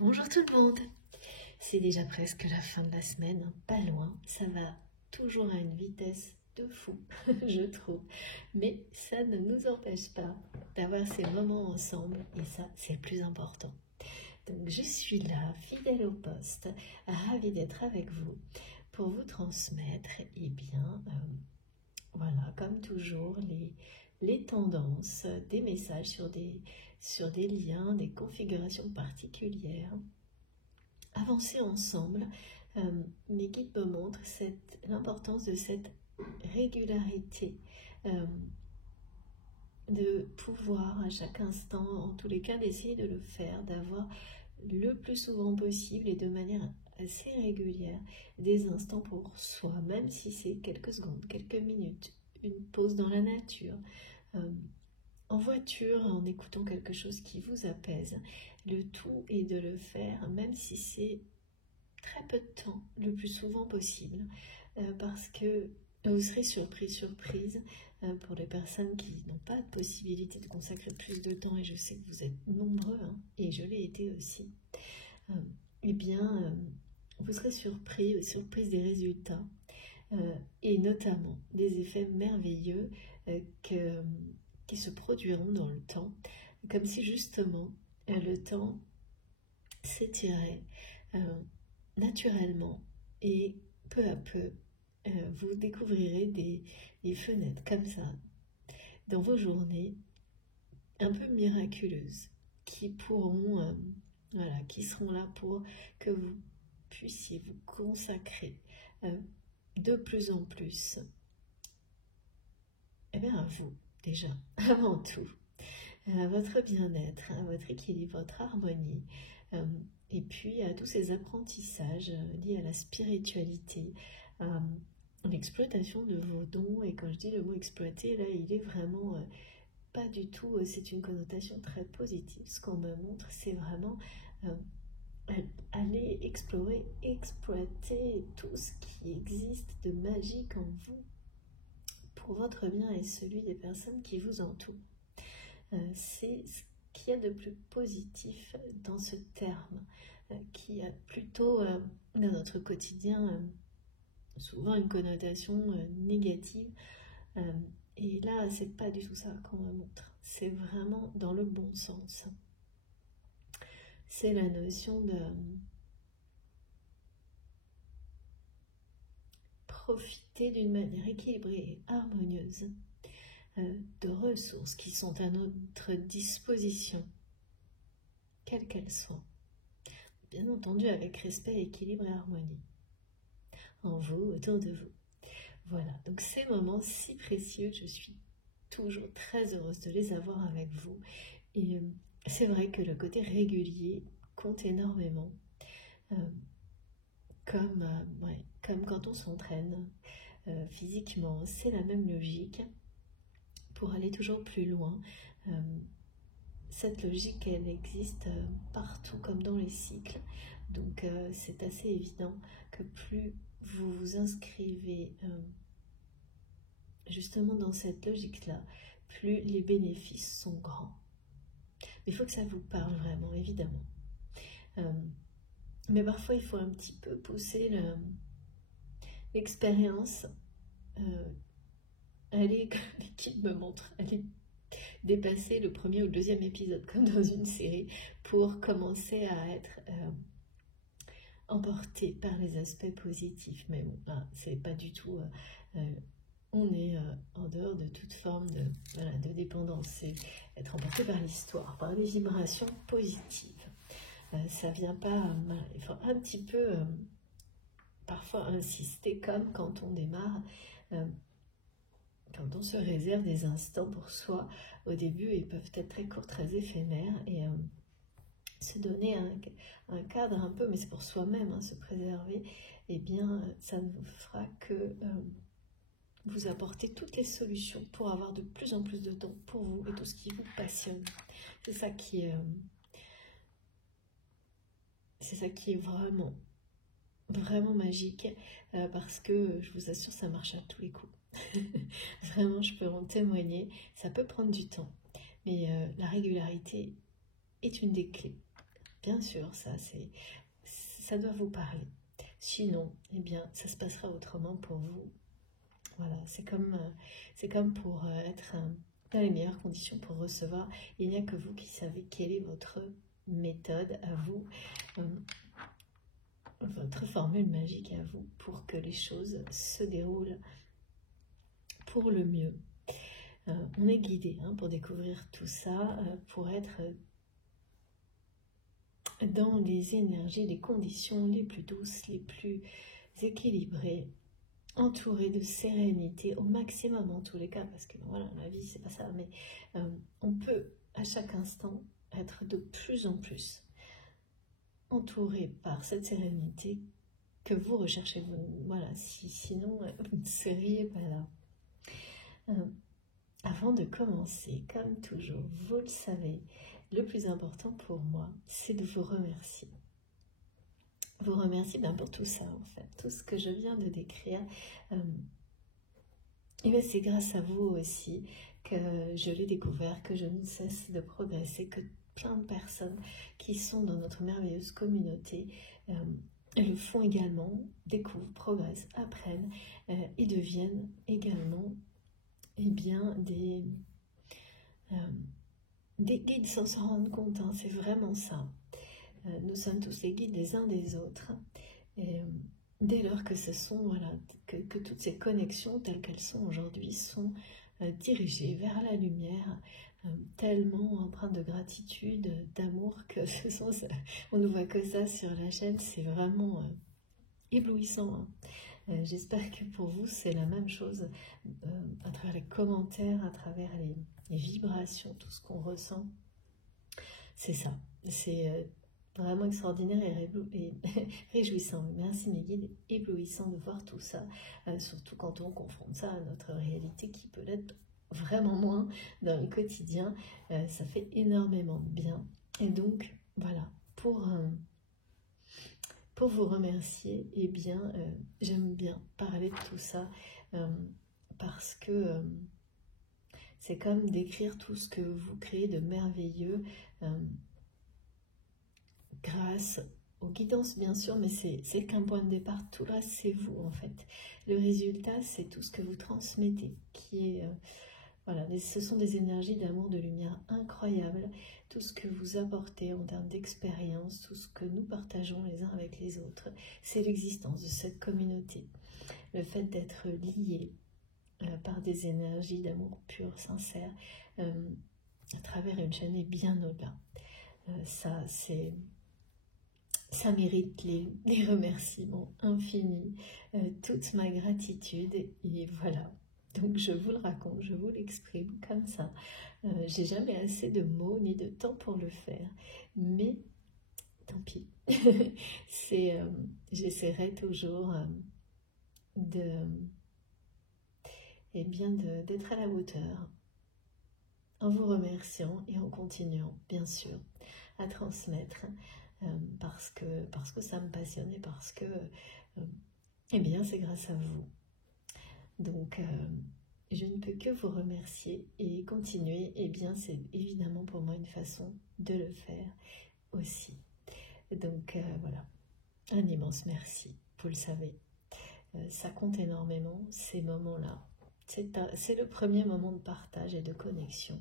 Bonjour tout le monde. C'est déjà presque la fin de la semaine, hein, pas loin. Ça va toujours à une vitesse de fou, je trouve. Mais ça ne nous empêche pas d'avoir ces moments ensemble et ça, c'est le plus important. Donc je suis là, fidèle au poste, ravie d'être avec vous pour vous transmettre, voilà, comme toujours, les tendances, des messages sur des liens, des configurations particulières. Avancer ensemble, mes guides me montrent l'importance de cette régularité, de pouvoir à chaque instant, en tous les cas, d'essayer de le faire, d'avoir le plus souvent possible et de manière assez régulière des instants pour soi, même si c'est quelques secondes, quelques minutes, une pause dans la nature, en voiture, en écoutant quelque chose qui vous apaise. Le tout est de le faire, même si c'est très peu de temps, le plus souvent possible, parce que vous serez surprise, pour les personnes qui n'ont pas de possibilité de consacrer plus de temps, et je sais que vous êtes nombreux, hein, et je l'ai été aussi, vous serez surprise des résultats, et notamment des effets merveilleux qui se produiront dans le temps, comme si justement le temps s'étirait naturellement, et peu à peu vous découvrirez des fenêtres comme ça dans vos journées un peu miraculeuses qui pourront qui seront là pour que vous puissiez vous consacrer de plus en plus à vous déjà, avant tout, à votre bien-être, à votre équilibre, votre harmonie, et puis à tous ces apprentissages liés à la spiritualité, à l'exploitation de vos dons. Et quand je dis le mot exploiter, là, il est vraiment pas du tout, c'est une connotation très positive. Ce qu'on me montre, c'est vraiment aller explorer, exploiter tout ce qui existe de magique en vous, pour votre bien et celui des personnes qui vous entourent. C'est ce qu'il y a de plus positif dans ce terme, qui a plutôt, dans notre quotidien, souvent une connotation négative. Et là, c'est pas du tout ça qu'on me montre. C'est vraiment dans le bon sens. C'est la notion de profiter d'une manière équilibrée et harmonieuse de ressources qui sont à notre disposition, quelles qu'elles soient. Bien entendu avec respect, équilibre et harmonie. En vous, autour de vous. Voilà, donc ces moments si précieux, je suis toujours très heureuse de les avoir avec vous. Et c'est vrai que le côté régulier compte énormément. Comme quand on s'entraîne physiquement, c'est la même logique. Pour aller toujours plus loin, cette logique, elle existe partout, comme dans les cycles. Donc c'est assez évident que plus vous vous inscrivez justement dans cette logique-là, plus les bénéfices sont grands. Il faut que ça vous parle vraiment, évidemment. Mais parfois, il faut un petit peu pousser l'expérience. Aller, comme l'équipe me montre, aller dépasser le premier ou le deuxième épisode, comme dans une série, pour commencer à être emporté par les aspects positifs. Mais bon, c'est pas du tout... on est en dehors de toute forme de dépendance. C'est être emporté par l'histoire, par des vibrations positives. Ça vient pas... il faut un petit peu parfois insister, comme quand on démarre... quand on se réserve des instants pour soi, au début, ils peuvent être très courts, très éphémères, et se donner un cadre un peu, mais c'est pour soi-même, se préserver, ça ne vous fera que vous apporter toutes les solutions pour avoir de plus en plus de temps pour vous et tout ce qui vous passionne. C'est ça qui est vraiment, vraiment magique, parce que je vous assure, ça marche à tous les coups. Vraiment, je peux en témoigner. Ça peut prendre du temps, mais la régularité est une des clés. bien sûr, ça doit vous parler. Sinon, eh bien, ça se passera autrement pour vous. Voilà, c'est comme pour être dans les meilleures conditions pour recevoir. Il n'y a que vous qui savez quelle est votre méthode à vous, votre formule magique à vous pour que les choses se déroulent pour le mieux. On est guidé pour découvrir tout ça, pour être dans les énergies, les conditions les plus douces, les plus équilibrées, entouré de sérénité au maximum en tous les cas, parce que voilà, la vie c'est pas ça, mais on peut à chaque instant être de plus en plus entouré par cette sérénité que vous recherchez. Voilà, sinon vous ne seriez pas là. Avant de commencer, comme toujours, vous le savez, le plus important pour moi, c'est de vous remercier. Vous remercier pour tout ça, en fait, tout ce que je viens de décrire. Et bien c'est grâce à vous aussi que je l'ai découvert, que je ne cesse de progresser, que plein de personnes qui sont dans notre merveilleuse communauté le font également, découvrent, progressent, apprennent et deviennent également bien, des guides sans s'en rendre compte, c'est vraiment ça. Nous sommes tous les guides les uns des autres. Et, dès lors que ce sont, voilà, que toutes ces connexions telles qu'elles sont aujourd'hui sont dirigées vers la lumière, tellement empreintes de gratitude, d'amour, que on ne voit que ça sur la chaîne, c'est vraiment éblouissant. J'espère que pour vous c'est la même chose, à travers les commentaires, à travers les vibrations, tout ce qu'on ressent. C'est ça, c'est vraiment extraordinaire et réjouissant. Merci mes guides, éblouissant de voir tout ça, surtout quand on confronte ça à notre réalité qui peut l'être vraiment moins dans le quotidien. Ça fait énormément de bien. Et donc voilà, pour vous remercier, eh bien j'aime bien parler de tout ça parce que c'est comme décrire tout ce que vous créez de merveilleux grâce aux guidances bien sûr, mais c'est qu'un point de départ. Tout là c'est vous en fait. Le résultat c'est tout ce que vous transmettez qui est voilà, ce sont des énergies d'amour, de lumière incroyables. Tout ce que vous apportez en termes d'expérience, tout ce que nous partageons les uns avec les autres, c'est l'existence de cette communauté. Le fait d'être liés par des énergies d'amour pur, sincère, à travers une chaîne et bien au-delà. Ça mérite les remerciements infinis, toute ma gratitude, et voilà. Donc je vous le raconte, je vous l'exprime comme ça. J'ai jamais assez de mots ni de temps pour le faire, mais tant pis. J'essaierai toujours d'être à la hauteur, en vous remerciant et en continuant, bien sûr, à transmettre, parce que ça me passionne et parce que, eh bien, c'est grâce à vous. Donc, je ne peux que vous remercier et continuer. Eh bien, c'est évidemment pour moi une façon de le faire aussi. Donc, voilà, un immense merci, vous le savez. Ça compte énormément, ces moments-là. C'est le premier moment de partage et de connexion,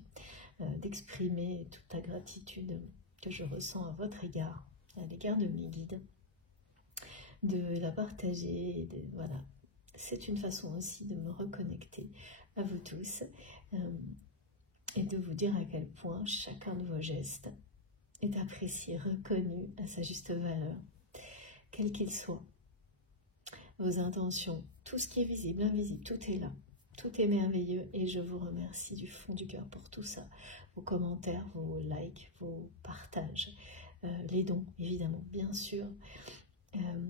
d'exprimer toute la gratitude que je ressens à votre égard, à l'égard de mes guides, de la partager, voilà. C'est une façon aussi de me reconnecter à vous tous et de vous dire à quel point chacun de vos gestes est apprécié, reconnu à sa juste valeur, quel qu'il soit. Vos intentions, tout ce qui est visible, invisible, tout est là. Tout est merveilleux et je vous remercie du fond du cœur pour tout ça. Vos commentaires, vos likes, vos partages, les dons, évidemment, bien sûr,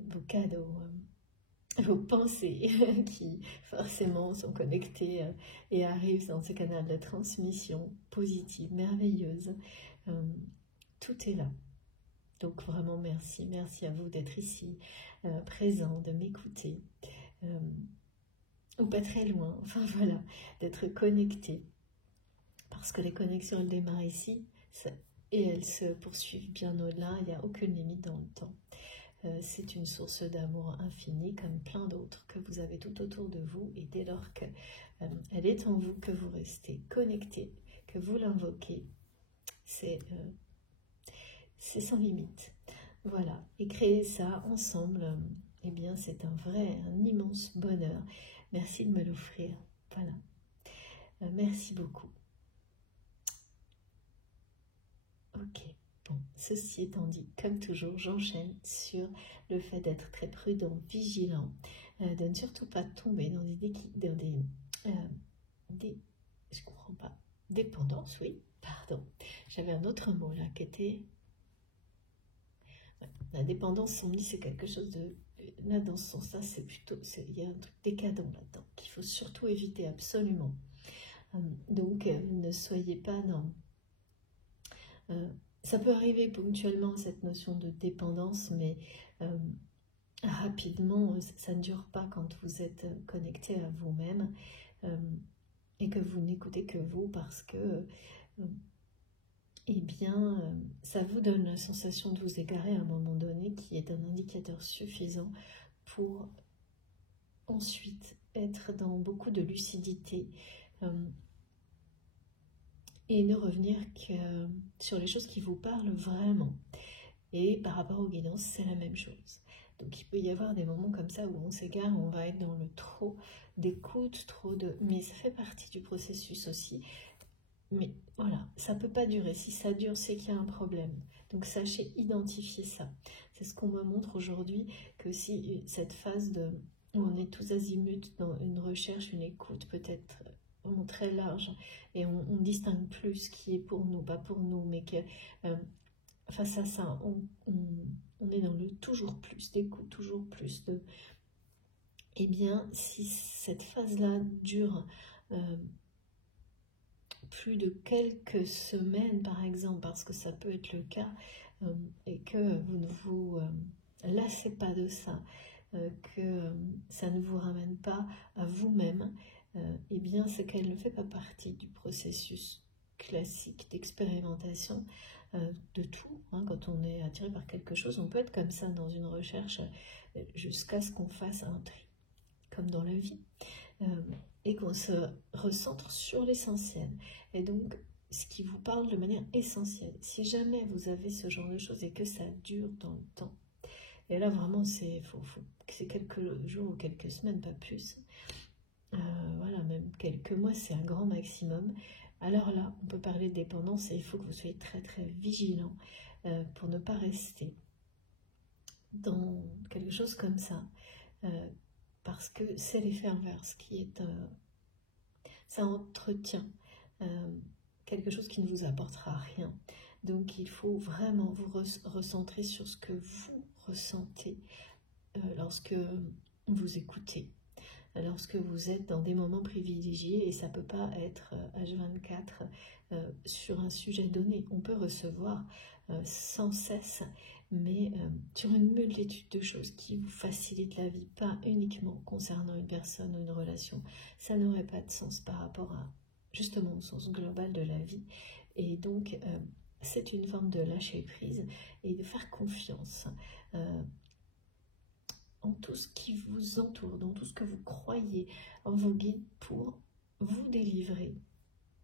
vos cadeaux, vos pensées qui forcément sont connectées et arrivent dans ce canal de transmission positive, merveilleuse. Tout est là. Donc vraiment merci, merci à vous d'être ici, présent, de m'écouter, ou pas très loin, enfin voilà, d'être connecté. Parce que les connexions, elles démarrent ici, et elles se poursuivent bien au-delà, il n'y a aucune limite dans le temps. C'est une source d'amour infini comme plein d'autres que vous avez tout autour de vous, et dès lors qu'elle est en vous, que vous restez connecté, que vous l'invoquez, c'est sans limite. Voilà, et créer ça ensemble, eh bien c'est un immense bonheur. Merci de me l'offrir. Voilà, merci beaucoup. Ok. Bon, ceci étant dit, comme toujours, j'enchaîne sur le fait d'être très prudent, vigilant, de ne surtout pas tomber dans je comprends pas, dépendance, oui, pardon. J'avais un autre mot là qui était, la dépendance, on dit c'est quelque chose de, là dans ce sens-là, c'est plutôt, il y a un truc décadent là-dedans, qu'il faut surtout éviter absolument. Donc, ne soyez pas dans... ça peut arriver ponctuellement, cette notion de dépendance, mais rapidement, ça ne dure pas quand vous êtes connecté à vous-même et que vous n'écoutez que vous, parce que eh bien, ça vous donne la sensation de vous égarer à un moment donné, qui est un indicateur suffisant pour ensuite être dans beaucoup de lucidité et ne revenir que sur les choses qui vous parlent vraiment. Et par rapport aux guidances, c'est la même chose. Donc il peut y avoir des moments comme ça où on s'égare, où on va être dans le trop d'écoute, mais ça fait partie du processus aussi. Mais voilà, ça ne peut pas durer. Si ça dure, c'est qu'il y a un problème. Donc sachez identifier ça. C'est ce qu'on me montre aujourd'hui, que si cette phase où on est tous azimuts dans une recherche, une écoute peut-être très large, et on distingue plus ce qui est pour nous, pas pour nous, mais que face à ça, on est dans le toujours plus d'écoute, toujours plus de... Eh bien, si cette phase-là dure plus de quelques semaines, par exemple, parce que ça peut être le cas, et que vous ne vous lassez pas de ça, que ça ne vous ramène pas à vous-même, eh bien, c'est qu'elle ne fait pas partie du processus classique d'expérimentation de tout. Quand on est attiré par quelque chose, on peut être comme ça dans une recherche jusqu'à ce qu'on fasse un tri, comme dans la vie, et qu'on se recentre sur l'essentiel. Et donc, ce qui vous parle de manière essentielle, si jamais vous avez ce genre de choses et que ça dure dans le temps, et là vraiment c'est quelques jours ou quelques semaines, pas plus, voilà, même quelques mois, c'est un grand maximum. Alors là, on peut parler de dépendance, et il faut que vous soyez très très vigilant pour ne pas rester dans quelque chose comme ça, parce que c'est l'effet inverse qui est... ça entretient quelque chose qui ne vous apportera rien. Donc il faut vraiment vous recentrer sur ce que vous ressentez lorsque vous écoutez, lorsque vous êtes dans des moments privilégiés, et ça ne peut pas être H24 sur un sujet donné. On peut recevoir sans cesse, mais sur une multitude de choses qui vous facilitent la vie, pas uniquement concernant une personne ou une relation. Ça n'aurait pas de sens par rapport à justement au sens global de la vie. Et donc c'est une forme de lâcher prise et de faire confiance en tout ce qui vous entoure, dans tout ce que vous croyez en vos guides, pour vous délivrer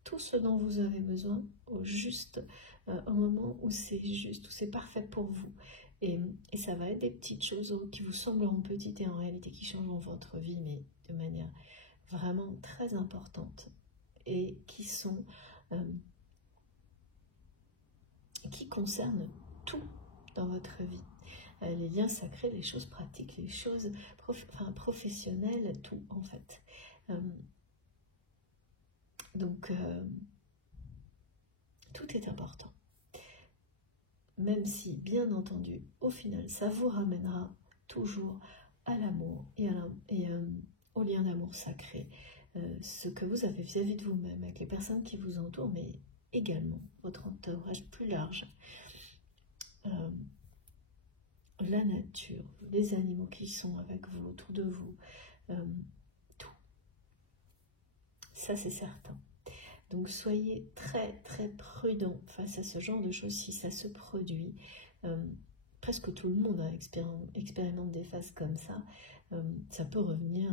tout ce dont vous avez besoin au moment où c'est juste, où c'est parfait pour vous. Et ça va être des petites choses qui vous sembleront petites et en réalité qui changeront votre vie, mais de manière vraiment très importante, et qui concernent tout dans votre vie. Les liens sacrés, les choses pratiques, les choses professionnelles, tout en fait. Donc, tout est important. Même si, bien entendu, au final, ça vous ramènera toujours à l'amour et au lien d'amour sacré. Ce que vous avez vis-à-vis de vous-même, avec les personnes qui vous entourent, mais également votre entourage plus large. La nature, les animaux qui sont avec vous, autour de vous, tout. Ça, c'est certain. Donc soyez très très prudent face à ce genre de choses si ça se produit. Presque tout le monde expérimente des phases comme ça. Ça peut revenir,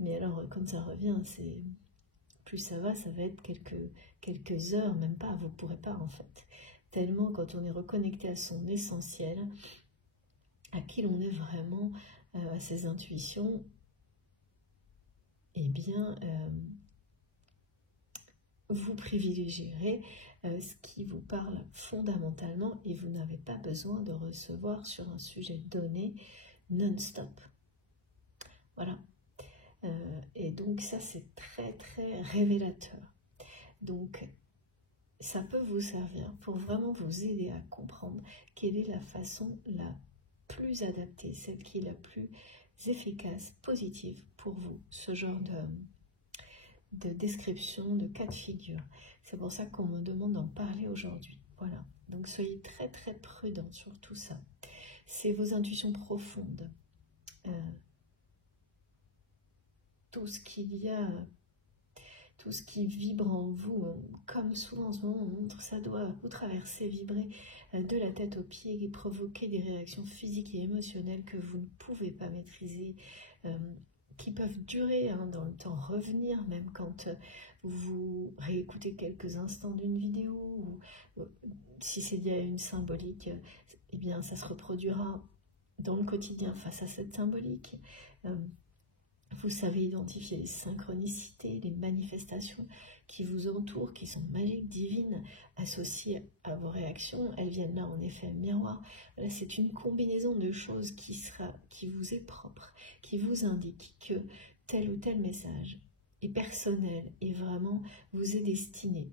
mais alors quand ça revient, c'est plus ça va être quelques heures, même pas, vous ne pourrez pas en fait. Tellement quand on est reconnecté à son essentiel, à qui l'on est vraiment, à ses intuitions, eh bien, vous privilégierez ce qui vous parle fondamentalement et vous n'avez pas besoin de recevoir sur un sujet donné non-stop. Voilà. Et donc ça, c'est très très révélateur. Donc ça peut vous servir pour vraiment vous aider à comprendre quelle est la façon la plus adaptée, celle qui est la plus efficace, positive pour vous, ce genre de description, de cas de figure. C'est pour ça qu'on me demande d'en parler aujourd'hui. Voilà, donc soyez très très prudents sur tout ça. C'est vos intuitions profondes. Tout ce qu'il y a, tout ce qui vibre en vous, comme souvent en ce moment on montre, ça doit vous traverser, vibrer de la tête aux pieds et provoquer des réactions physiques et émotionnelles que vous ne pouvez pas maîtriser, qui peuvent durer dans le temps, revenir même quand vous réécoutez quelques instants d'une vidéo, ou si c'est lié à une symbolique, eh bien ça se reproduira dans le quotidien face à cette symbolique. Vous savez identifier les synchronicités, les manifestations qui vous entourent, qui sont magiques, divines, associées à vos réactions. Elles viennent là en effet miroir. Là, c'est une combinaison de choses qui vous est propre, qui vous indique que tel ou tel message est personnel et vraiment vous est destiné.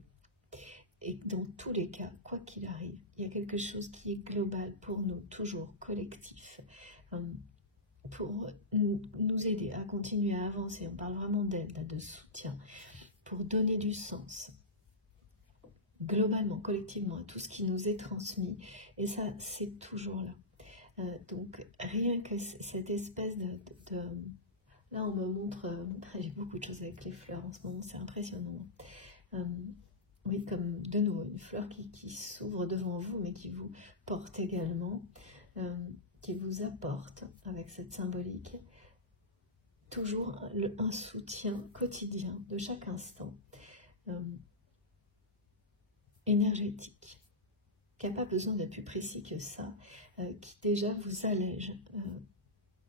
Et dans tous les cas, quoi qu'il arrive, il y a quelque chose qui est global pour nous, toujours collectif. Pour nous aider à continuer à avancer. On parle vraiment d'aide, de soutien, pour donner du sens, globalement, collectivement, à tout ce qui nous est transmis. Et ça, c'est toujours là. Donc, rien que cette espèce de... Là, on me montre... j'ai beaucoup de choses avec les fleurs en ce moment, c'est impressionnant. Oui, comme de nouveau, une fleur qui s'ouvre devant vous, mais qui vous porte également. Qui vous apporte, avec cette symbolique, toujours un soutien quotidien de chaque instant, énergétique, qui n'a pas besoin d'être plus précis que ça, qui déjà vous allège,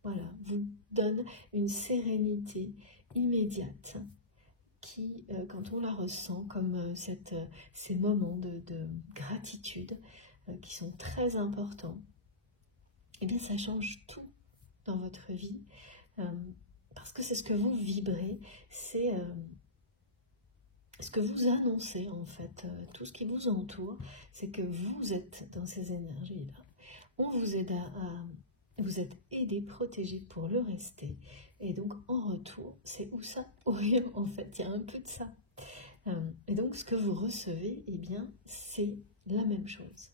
voilà, vous donne une sérénité immédiate, qui, quand on la ressent, comme ces moments de gratitude, qui sont très importants, eh bien ça change tout dans votre vie, parce que c'est ce que vous vibrez, c'est ce que vous annoncez en fait, tout ce qui vous entoure, c'est que vous êtes dans ces énergies-là. On vous aide vous êtes aidé, protégé pour le rester, et donc en retour, c'est où ça? Ou rien en fait, il y a un peu de ça. Et donc ce que vous recevez, eh bien c'est la même chose.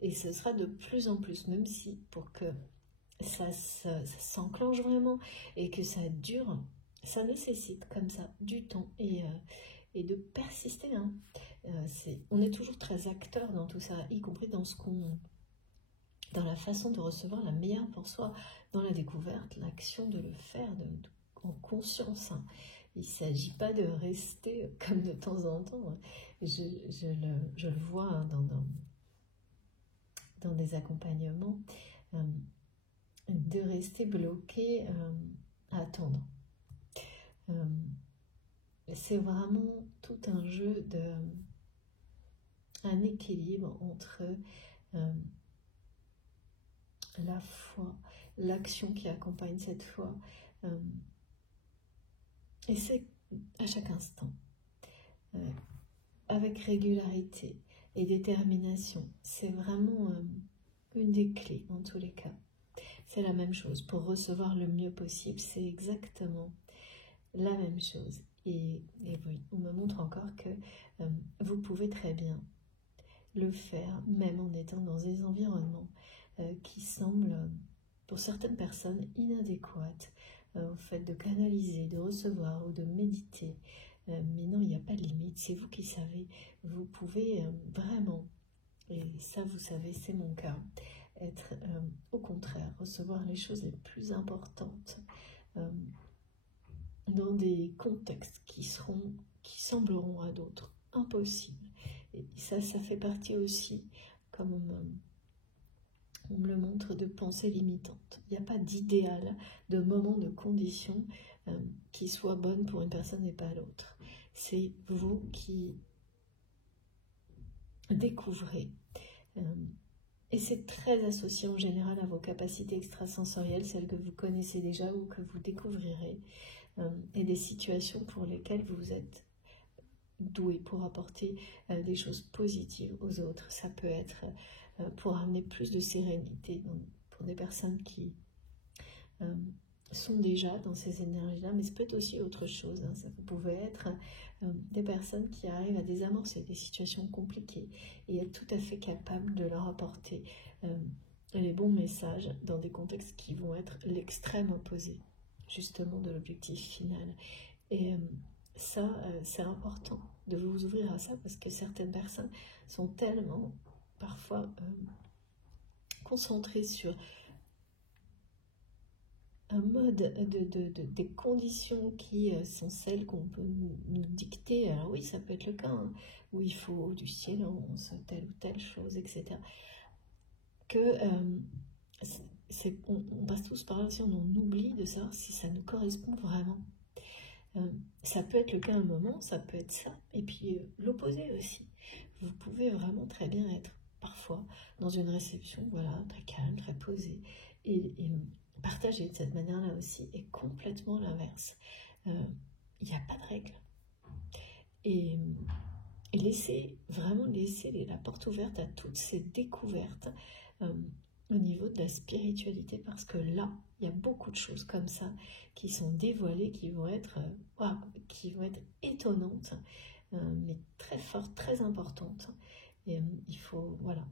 Et ce sera de plus en plus, même si pour que ça s'enclenche vraiment et que ça dure, ça nécessite comme ça du temps et de persister. On est toujours très acteur dans tout ça, y compris dans dans la façon de recevoir la meilleure pour soi, dans la découverte, l'action de le faire en conscience. Il ne s'agit pas de rester comme de temps en temps. Je le vois dans des accompagnements, de rester bloqué à attendre. C'est vraiment tout un jeu un équilibre entre la foi, l'action qui accompagne cette foi, et c'est à chaque instant, avec régularité et détermination. C'est vraiment une des clés en tous les cas. C'est la même chose. Pour recevoir le mieux possible, c'est exactement la même chose. Et oui, on me montre encore que vous pouvez très bien le faire, même en étant dans des environnements qui semblent, pour certaines personnes, inadéquates au fait de canaliser, de recevoir ou de méditer. mais non, il n'y a pas de limite, c'est vous qui savez. Vous pouvez vraiment, et ça vous savez, c'est mon cas, être au contraire, recevoir les choses les plus importantes dans des contextes qui sembleront à d'autres impossibles. Et ça fait partie aussi, comme on me le montre, de pensée limitante. Il n'y a pas d'idéal, de moment, de condition qui soit bonne pour une personne et pas l'autre. C'est vous qui découvrez. Et c'est très associé en général à vos capacités extrasensorielles, celles que vous connaissez déjà ou que vous découvrirez, et des situations pour lesquelles vous êtes doué pour apporter des choses positives aux autres. Ça peut être pour amener plus de sérénité pour des personnes qui sont déjà dans ces énergies-là, mais ça peut être aussi autre chose. Hein. Ça pouvait être des personnes qui arrivent à désamorcer des situations compliquées et être tout à fait capables de leur apporter les bons messages dans des contextes qui vont être l'extrême opposé, justement, de l'objectif final. Et ça, c'est important de vous ouvrir à ça, parce que certaines personnes sont tellement, parfois, concentrées sur un mode des conditions qui sont celles qu'on peut nous dicter. Alors oui, ça peut être le cas, hein, où il faut du silence, telle ou telle chose, etc. Que on passe tous par là aussi, on en oublie de savoir si ça nous correspond vraiment. Ça peut être le cas à un moment, ça peut être ça, et puis l'opposé aussi. Vous pouvez vraiment très bien être parfois dans une réception, voilà, très calme, très posée, et partager de cette manière-là aussi est complètement l'inverse. Il n'y a pas de règle. Et vraiment laisser la porte ouverte à toutes ces découvertes au niveau de la spiritualité, parce que là, il y a beaucoup de choses comme ça qui sont dévoilées, qui vont être étonnantes, mais très fortes, très importantes. Et il faut, voilà,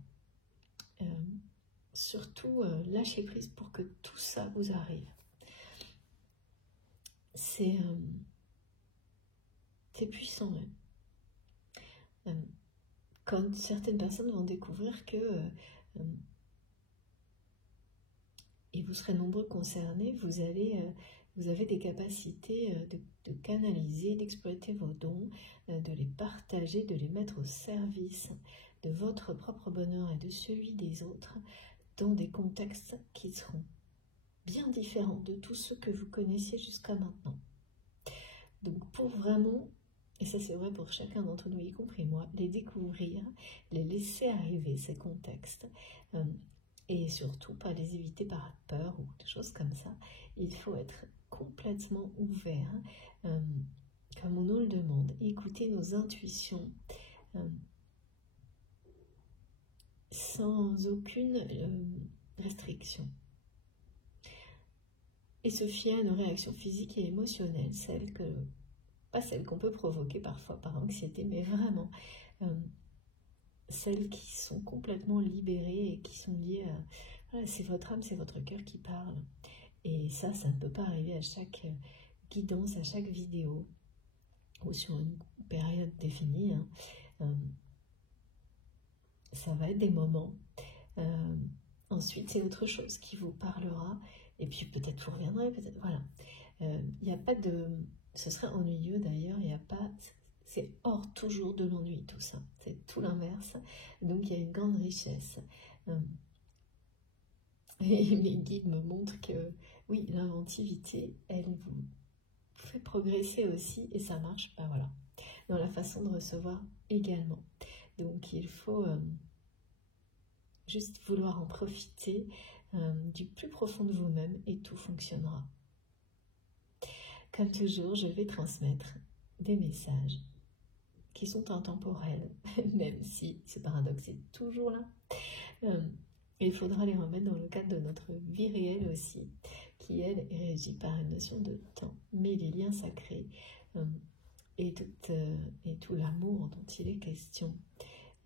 surtout lâcher prise pour que tout ça vous arrive. C'est puissant, hein. Quand certaines personnes vont découvrir que et vous serez nombreux concernés, vous avez des capacités de canaliser, d'exploiter vos dons, de les partager, de les mettre au service de votre propre bonheur et de celui des autres, dans des contextes qui seront bien différents de tous ceux que vous connaissiez jusqu'à maintenant. Donc pour vraiment, et ça c'est vrai pour chacun d'entre nous, y compris moi, les découvrir, les laisser arriver, ces contextes, et surtout pas les éviter par peur ou des choses comme ça. Il faut être complètement ouvert, comme on nous le demande, écouter nos intuitions sans aucune restriction. Et se fier à nos réactions physiques et émotionnelles, pas celles qu'on peut provoquer parfois par anxiété, mais vraiment celles qui sont complètement libérées et qui sont liées à... Voilà, c'est votre âme, c'est votre cœur qui parle. Et ça ne peut pas arriver à chaque guidance, à chaque vidéo, ou sur une période définie. Hein. Ça va être des moments. Ensuite, c'est autre chose qui vous parlera. Et puis peut-être vous reviendrez, peut-être... Voilà. Il n'y a pas de... Ce serait ennuyeux d'ailleurs, il n'y a pas... C'est hors toujours de l'ennui, tout ça. C'est tout l'inverse. Donc, il y a une grande richesse. Et mes guides me montrent que, oui, l'inventivité, elle vous fait progresser aussi. Et ça marche, ben voilà, dans la façon de recevoir également. Donc, il faut juste vouloir en profiter du plus profond de vous-même et tout fonctionnera. Comme toujours, je vais transmettre des messages qui sont intemporels, même si ce paradoxe est toujours là. Et il faudra les remettre dans le cadre de notre vie réelle aussi, qui, elle, est régie par une notion de temps. Mais les liens sacrés et tout l'amour dont il est question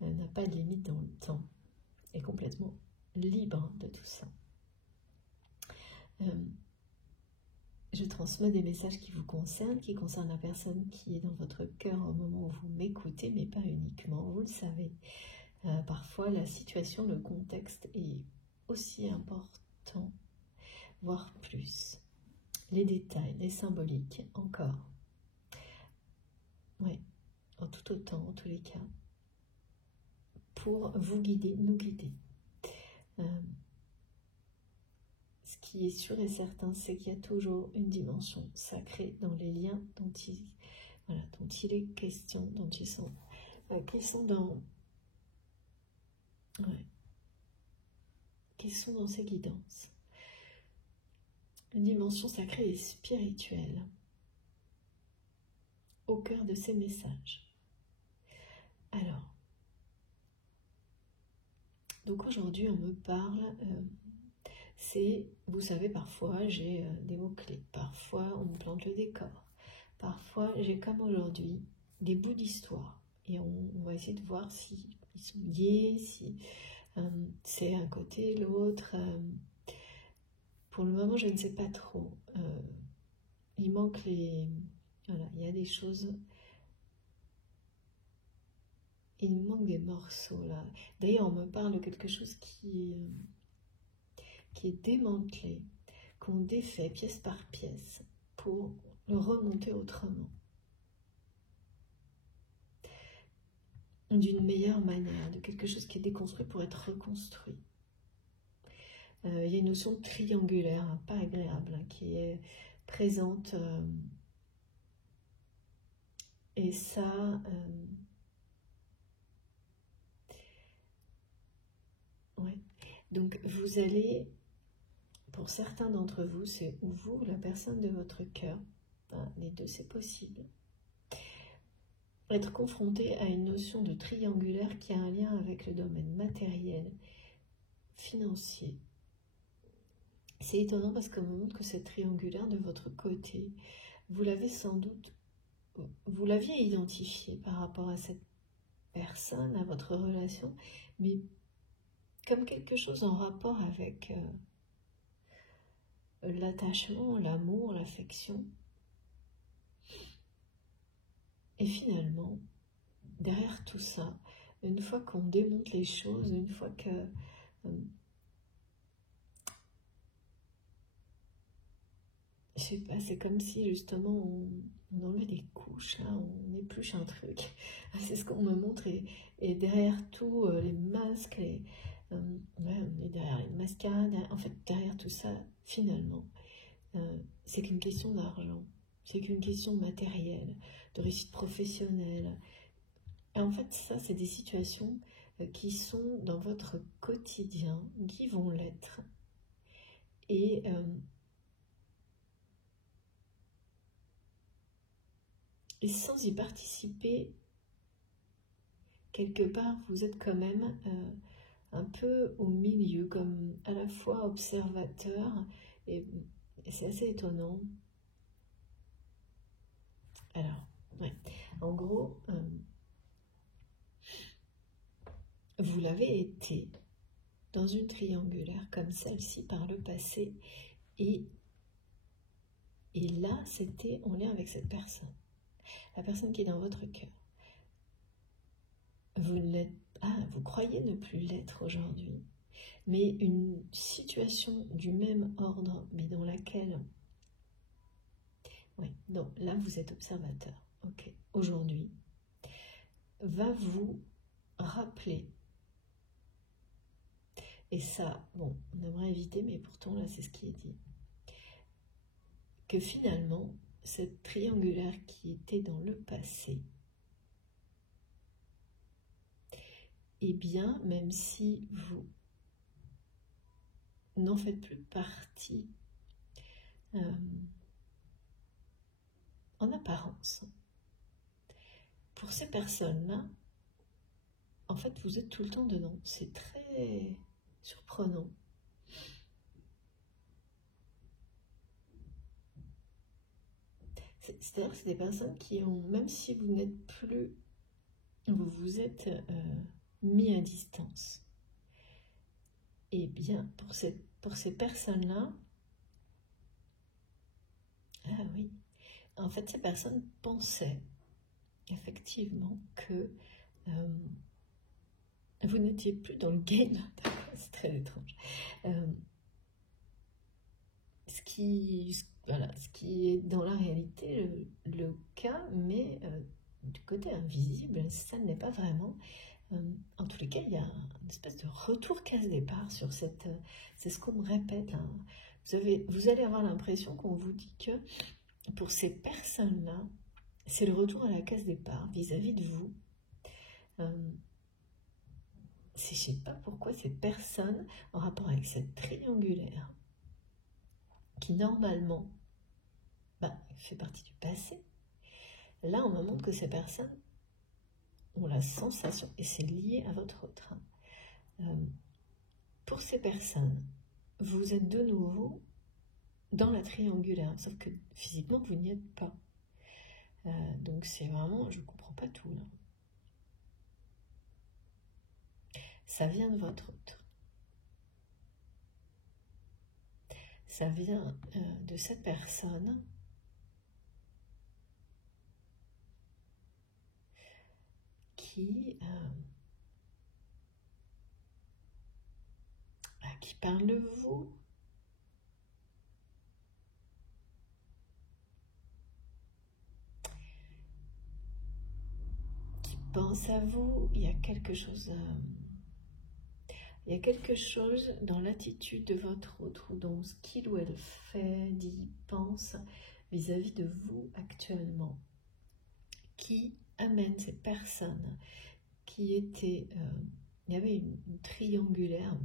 n'a pas de limite dans le temps, est complètement libre de tout ça. je transmets des messages qui vous concernent, qui concernent la personne qui est dans votre cœur au moment où vous m'écoutez, mais pas uniquement, vous le savez. Parfois, la situation, le contexte est aussi important, voire plus. Les détails, les symboliques, encore. Oui, en tout autant, en tous les cas, pour vous guider, nous guider. Ce qui est sûr et certain, c'est qu'il y a toujours une dimension sacrée dans les liens dont il est question, dont ils sont, qui sont dans ces guidances. Une dimension sacrée et spirituelle au cœur de ces messages. Alors, donc aujourd'hui on me parle, vous savez, parfois j'ai des mots-clés, parfois on me plante le décor, parfois j'ai comme aujourd'hui des bouts d'histoire et on va essayer de voir si ils sont liés, si c'est un côté l'autre. Pour le moment je ne sais pas trop, il manque les... Voilà, il y a des choses... Il manque des morceaux là. D'ailleurs, on me parle de quelque chose qui est démantelé, qu'on défait pièce par pièce pour le remonter autrement. D'une meilleure manière, de quelque chose qui est déconstruit pour être reconstruit. Il y a une notion triangulaire, pas agréable, qui est présente. Et ça... ouais. Donc vous allez, pour certains d'entre vous, c'est ou vous, la personne de votre cœur, les deux c'est possible, être confronté à une notion de triangulaire qui a un lien avec le domaine matériel, financier. C'est étonnant parce qu'on me montre que c'est triangulaire de votre côté. Vous l'avez sans doute, vous l'aviez identifié par rapport à cette personne, à votre relation, mais comme quelque chose en rapport avec l'attachement, l'amour, l'affection. Et finalement, derrière tout ça, une fois qu'on démonte les choses, une fois que je sais pas, c'est comme si justement on enlevait des couches, hein, on épluche un truc. C'est ce qu'on me montre, et derrière tout, les masques, on est derrière une mascarade, en fait derrière tout ça, finalement, c'est qu'une question d'argent, c'est qu'une question matérielle, de réussite professionnelle. Et en fait, ça, c'est des situations qui sont dans votre quotidien, qui vont l'être. Et sans y participer, quelque part, vous êtes quand même un peu au milieu, comme à la fois observateur, et c'est assez étonnant. Alors, ouais. En gros, vous l'avez été dans une triangulaire comme celle-ci par le passé, et là, c'était en lien avec cette personne. La personne qui est dans votre cœur. Vous croyez ne plus l'être aujourd'hui, mais une situation du même ordre, mais dans laquelle... Oui, donc là, vous êtes observateur. Ok, aujourd'hui, va vous rappeler. Et ça, bon, on aimerait éviter, mais pourtant, là, c'est ce qui est dit. Que finalement, cette triangulaire qui était dans le passé, eh bien, même si vous n'en faites plus partie en apparence, pour ces personnes-là, en fait, vous êtes tout le temps dedans. C'est très surprenant. C'est-à-dire que c'est des personnes qui ont, même si vous n'êtes plus, vous vous êtes mis à distance. Et bien, pour ces personnes-là, Ah oui. En fait, ces personnes pensaient effectivement que vous n'étiez plus dans le game. C'est très étrange. Ce qui est dans la réalité le cas, mais du côté invisible, ça ne l'est pas vraiment. En tous les cas, il y a une espèce de retour case-départ sur cette... c'est ce qu'on me répète. Hein. Vous allez avoir l'impression qu'on vous dit que pour ces personnes-là, c'est le retour à la case départ vis-à-vis de vous. Je ne sais pas pourquoi ces personnes, en rapport avec cette triangulaire, qui normalement fait partie du passé, là on me montre que ces personnes ont la sensation, et c'est lié à votre autre. Pour ces personnes, vous êtes de nouveau dans la triangulaire, sauf que physiquement vous n'y êtes pas. Donc c'est vraiment, je ne comprends pas tout là. Ça vient de votre autre. Ça vient de cette personne qui parle de vous, qui pense à vous. Il y a quelque chose dans l'attitude de votre autre, ou dans ce qu'il ou elle fait, dit, pense vis-à-vis de vous actuellement, qui amène ces personnes qui étaient... il y avait une triangulaire,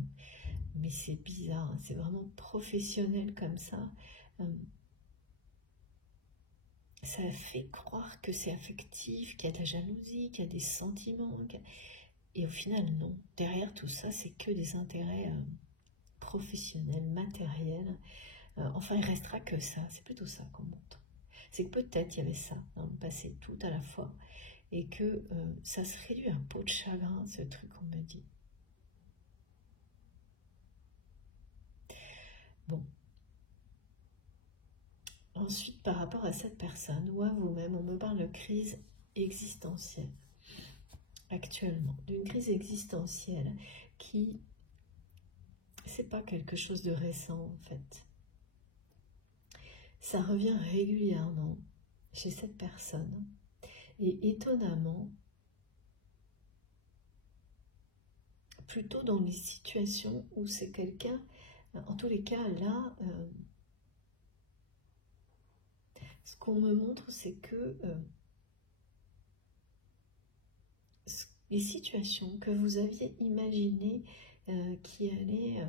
mais c'est bizarre, hein, c'est vraiment professionnel comme ça. Ça fait croire que c'est affectif, qu'il y a de la jalousie, qu'il y a des sentiments. Et au final, non. Derrière tout ça, c'est que des intérêts professionnels, matériels. Enfin, il restera que ça. C'est plutôt ça qu'on montre. C'est que peut-être il y avait ça dans le passé, tout à la fois. Et que ça se réduit à un pot de chagrin, ce truc qu'on me dit. Bon. Ensuite, par rapport à cette personne ou à vous-même, on me parle de crise existentielle. Actuellement, d'une crise existentielle qui, c'est pas quelque chose de récent en fait. Ça revient régulièrement chez cette personne et étonnamment, plutôt dans les situations où c'est quelqu'un, en tous les cas là, ce qu'on me montre c'est que les situations que vous aviez imaginées qui allaient,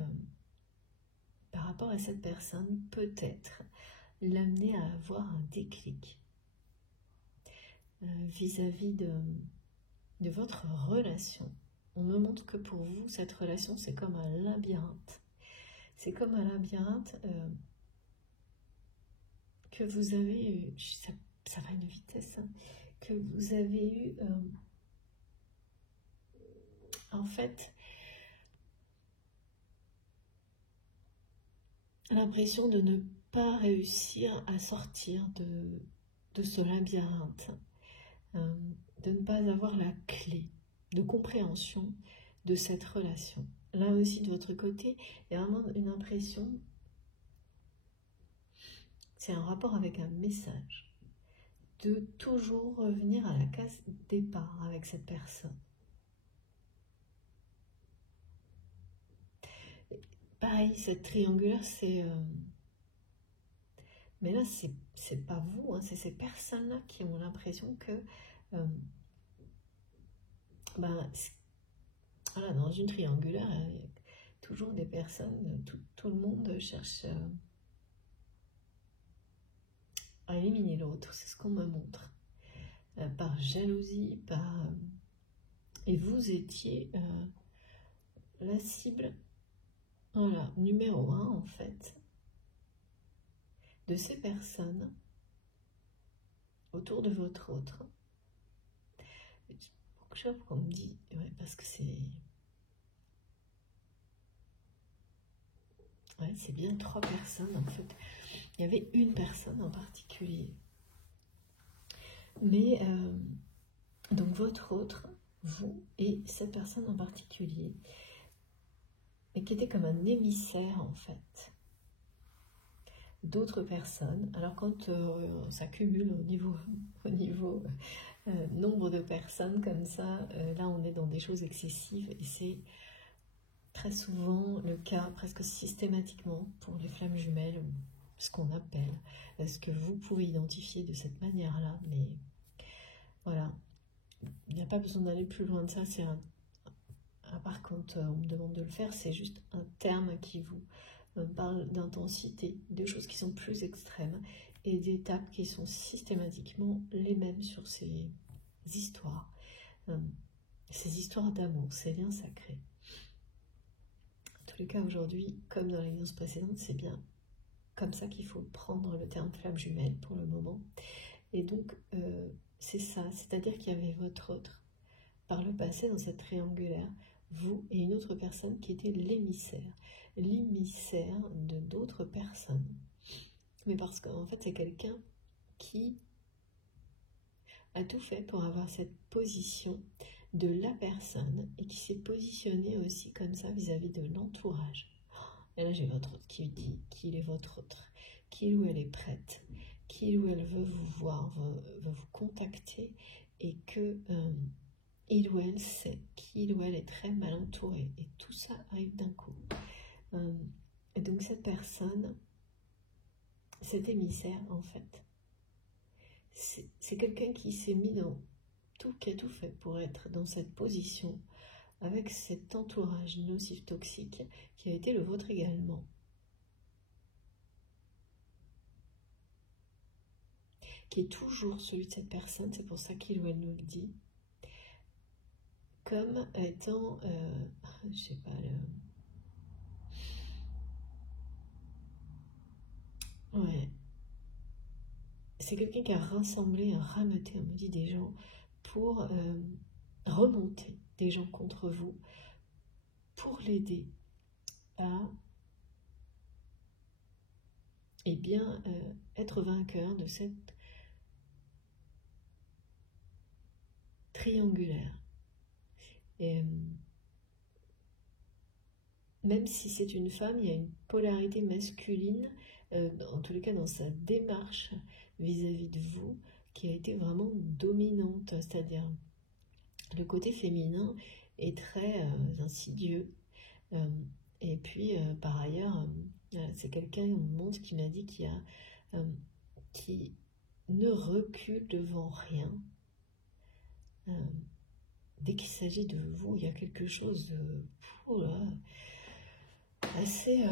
par rapport à cette personne, peut-être l'amener à avoir un déclic vis-à-vis de votre relation. On me montre que pour vous, cette relation, c'est comme un labyrinthe. C'est comme un labyrinthe que vous avez eu, ça va à une vitesse, hein, que vous avez eu... en fait, l'impression de ne pas réussir à sortir de ce labyrinthe, de ne pas avoir la clé de compréhension de cette relation. Là aussi, de votre côté, il y a vraiment une impression, c'est un rapport avec un message, de toujours revenir à la case départ avec cette personne. Pareil, cette triangulaire, c'est... mais là, c'est pas vous, hein, c'est ces personnes-là qui ont l'impression que... voilà, dans une triangulaire, il y a toujours des personnes, tout le monde cherche à éliminer l'autre, c'est ce qu'on me montre. Par jalousie, et vous étiez la cible, voilà, numéro 1 en fait, de ces personnes autour de votre autre. Beaucoup qu'on me dit, ouais, parce que c'est... Ouais, c'est bien 3 personnes en fait. il y avait une personne en particulier. Mais, donc votre autre, vous et cette personne en particulier, mais qui était comme un émissaire en fait d'autres personnes. Alors quand on s'accumule au niveau nombre de personnes comme ça, là on est dans des choses excessives et c'est très souvent le cas, presque systématiquement pour les flammes jumelles, ou ce qu'on appelle, ce que vous pouvez identifier de cette manière-là, mais voilà, il n'y a pas besoin d'aller plus loin de ça, c'est à part quand on me demande de le faire, c'est juste un terme qui vous parle d'intensité, de choses qui sont plus extrêmes, et d'étapes qui sont systématiquement les mêmes sur ces histoires d'amour, ces liens sacrés. En tous les cas, aujourd'hui, comme dans les guidances précédentes, c'est bien comme ça qu'il faut prendre le terme flamme jumelle pour le moment. Et donc, c'est ça, c'est-à-dire qu'il y avait votre autre, par le passé, dans cette triangulaire, vous et une autre personne qui était l'émissaire de d'autres personnes. Mais parce qu'en fait, c'est quelqu'un qui a tout fait pour avoir cette position de la personne et qui s'est positionné aussi comme ça vis-à-vis de l'entourage. Et là, j'ai votre autre qui dit qu'il est votre autre, qu'il ou elle est prête, qu'il ou elle veut vous voir, veut vous contacter et que il ou elle sait qu'il ou elle est très mal entouré. Et tout ça arrive d'un coup. Et donc cette personne, cet émissaire en fait, c'est quelqu'un qui s'est mis dans tout, qui a tout fait pour être dans cette position avec cet entourage nocif toxique qui a été le vôtre également. Qui est toujours celui de cette personne, c'est pour ça qu'il ou elle nous le dit, comme étant, je sais pas, ouais, c'est quelqu'un qui a rassemblé, a rameuté, on me dit, des gens pour remonter des gens contre vous, pour l'aider à être vainqueur de cette triangulaire. Et même si c'est une femme, il y a une polarité masculine, en tous les cas dans sa démarche vis-à-vis de vous, qui a été vraiment dominante, c'est-à-dire le côté féminin est très insidieux. Et puis, par ailleurs, c'est quelqu'un, on me montre, qui m'a dit qui ne recule devant rien. Dès qu'il s'agit de vous, il y a quelque chose de assez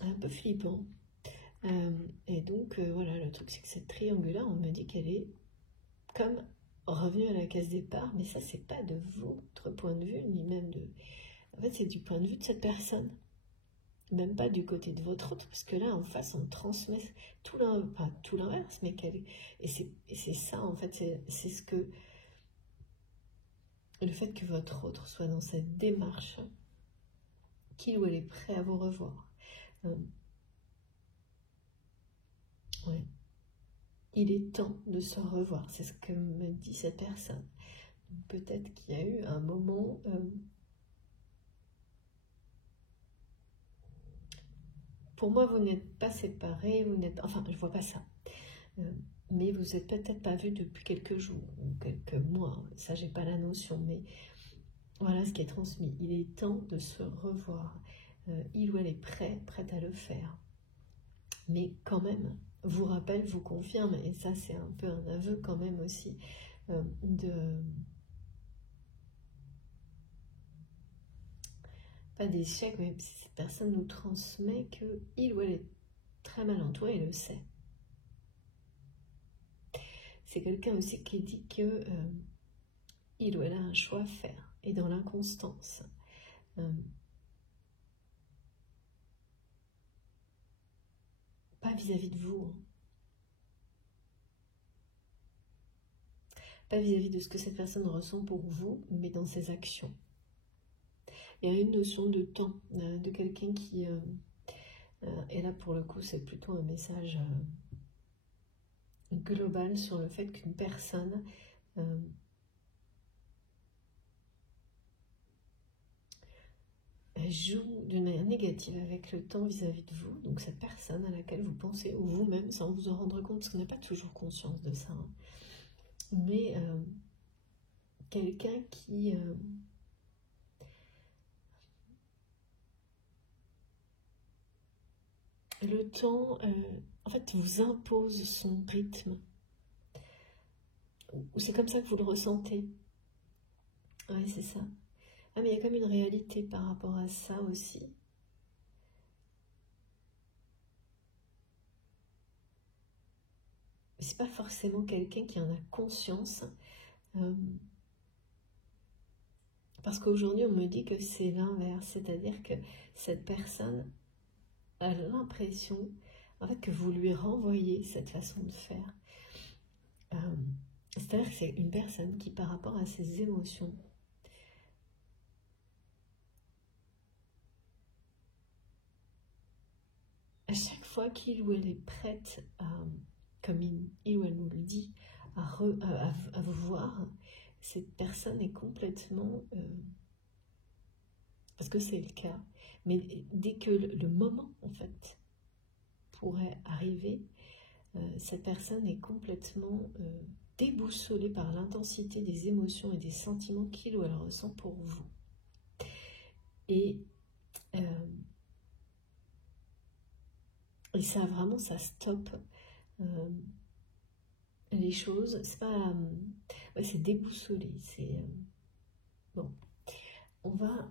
un peu flippant. Et donc, voilà, le truc, c'est que cette triangulaire, on me dit qu'elle est comme revenue à la case départ, mais ça, c'est pas de votre point de vue, ni même de... En fait, c'est du point de vue de cette personne. Même pas du côté de votre autre, parce que là, en face, on transmet tout l'inverse, mais et c'est ça, en fait, c'est ce que... Le fait que votre autre soit dans cette démarche, qu'il ou elle est prêt à vous revoir. Ouais. Il est temps de se revoir, c'est ce que me dit cette personne. Peut-être qu'il y a eu un moment... Pour moi, vous n'êtes pas séparés, vous n'êtes... Enfin, je ne vois pas ça. Mais vous n'êtes peut-être pas vus depuis quelques jours ou quelques mois. Ça, j'ai pas la notion, mais voilà ce qui est transmis. Il est temps de se revoir. Il ou elle est prête à le faire. Mais quand même, vous rappelle, vous confirme, et ça, c'est un peu un aveu quand même aussi, pas d'échec, mais cette personne nous transmet que il ou elle est très mal entouré et le sait. C'est quelqu'un aussi qui dit que il ou elle a un choix à faire, et dans l'inconstance. Pas vis-à-vis de vous. Pas vis-à-vis de ce que cette personne ressent pour vous, mais dans ses actions. Il y a une notion de temps, de quelqu'un qui Et là, pour le coup, c'est plutôt un message global sur le fait qu'une personne joue d'une manière négative avec le temps vis-à-vis de vous, donc cette personne à laquelle vous pensez, ou vous-même, sans vous en rendre compte, parce qu'on n'a pas toujours conscience de ça, hein. Mais quelqu'un qui le temps, en fait, vous impose son rythme, ou c'est comme ça que vous le ressentez. Ouais, c'est ça. Ah, mais il y a comme une réalité par rapport à ça aussi. C'est pas forcément quelqu'un qui en a conscience, parce qu'aujourd'hui on me dit que c'est l'inverse, c'est-à-dire que cette personne a l'impression en fait que vous lui renvoyez cette façon de faire. C'est-à-dire que c'est une personne qui, par rapport à ses émotions, à chaque fois qu'il ou elle est prête à, comme il ou elle nous le dit, à vous voir, cette personne est complètement, parce que c'est le cas, mais dès que le moment en fait pourrait arriver, cette personne est complètement déboussolée par l'intensité des émotions et des sentiments qu'il ou elle ressent pour vous. Et ça vraiment, ça stoppe les choses. C'est pas, ouais, c'est déboussolé. C'est bon. On va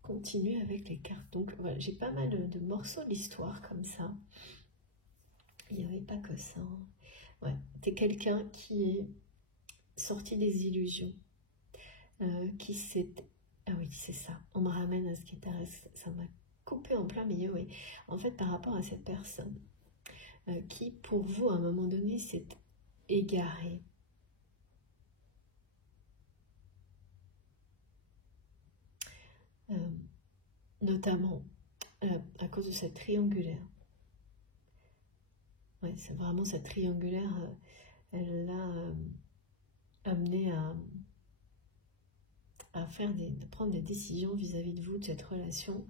continuer avec les cartes. Donc voilà, j'ai pas mal de morceaux d'histoire comme ça. Il n'y avait pas que ça, hein. Ouais, t'es quelqu'un qui est sorti des illusions, qui s'est... Ah oui, c'est ça. On me ramène à ce qui t'arrête. Ça m'a coupé en plein milieu, oui. En fait, par rapport à cette personne qui, pour vous, à un moment donné, s'est égarée. Notamment à cause de cette triangulaire. Ouais, c'est vraiment cette triangulaire, elle l'a amené à prendre des décisions vis-à-vis de vous, de cette relation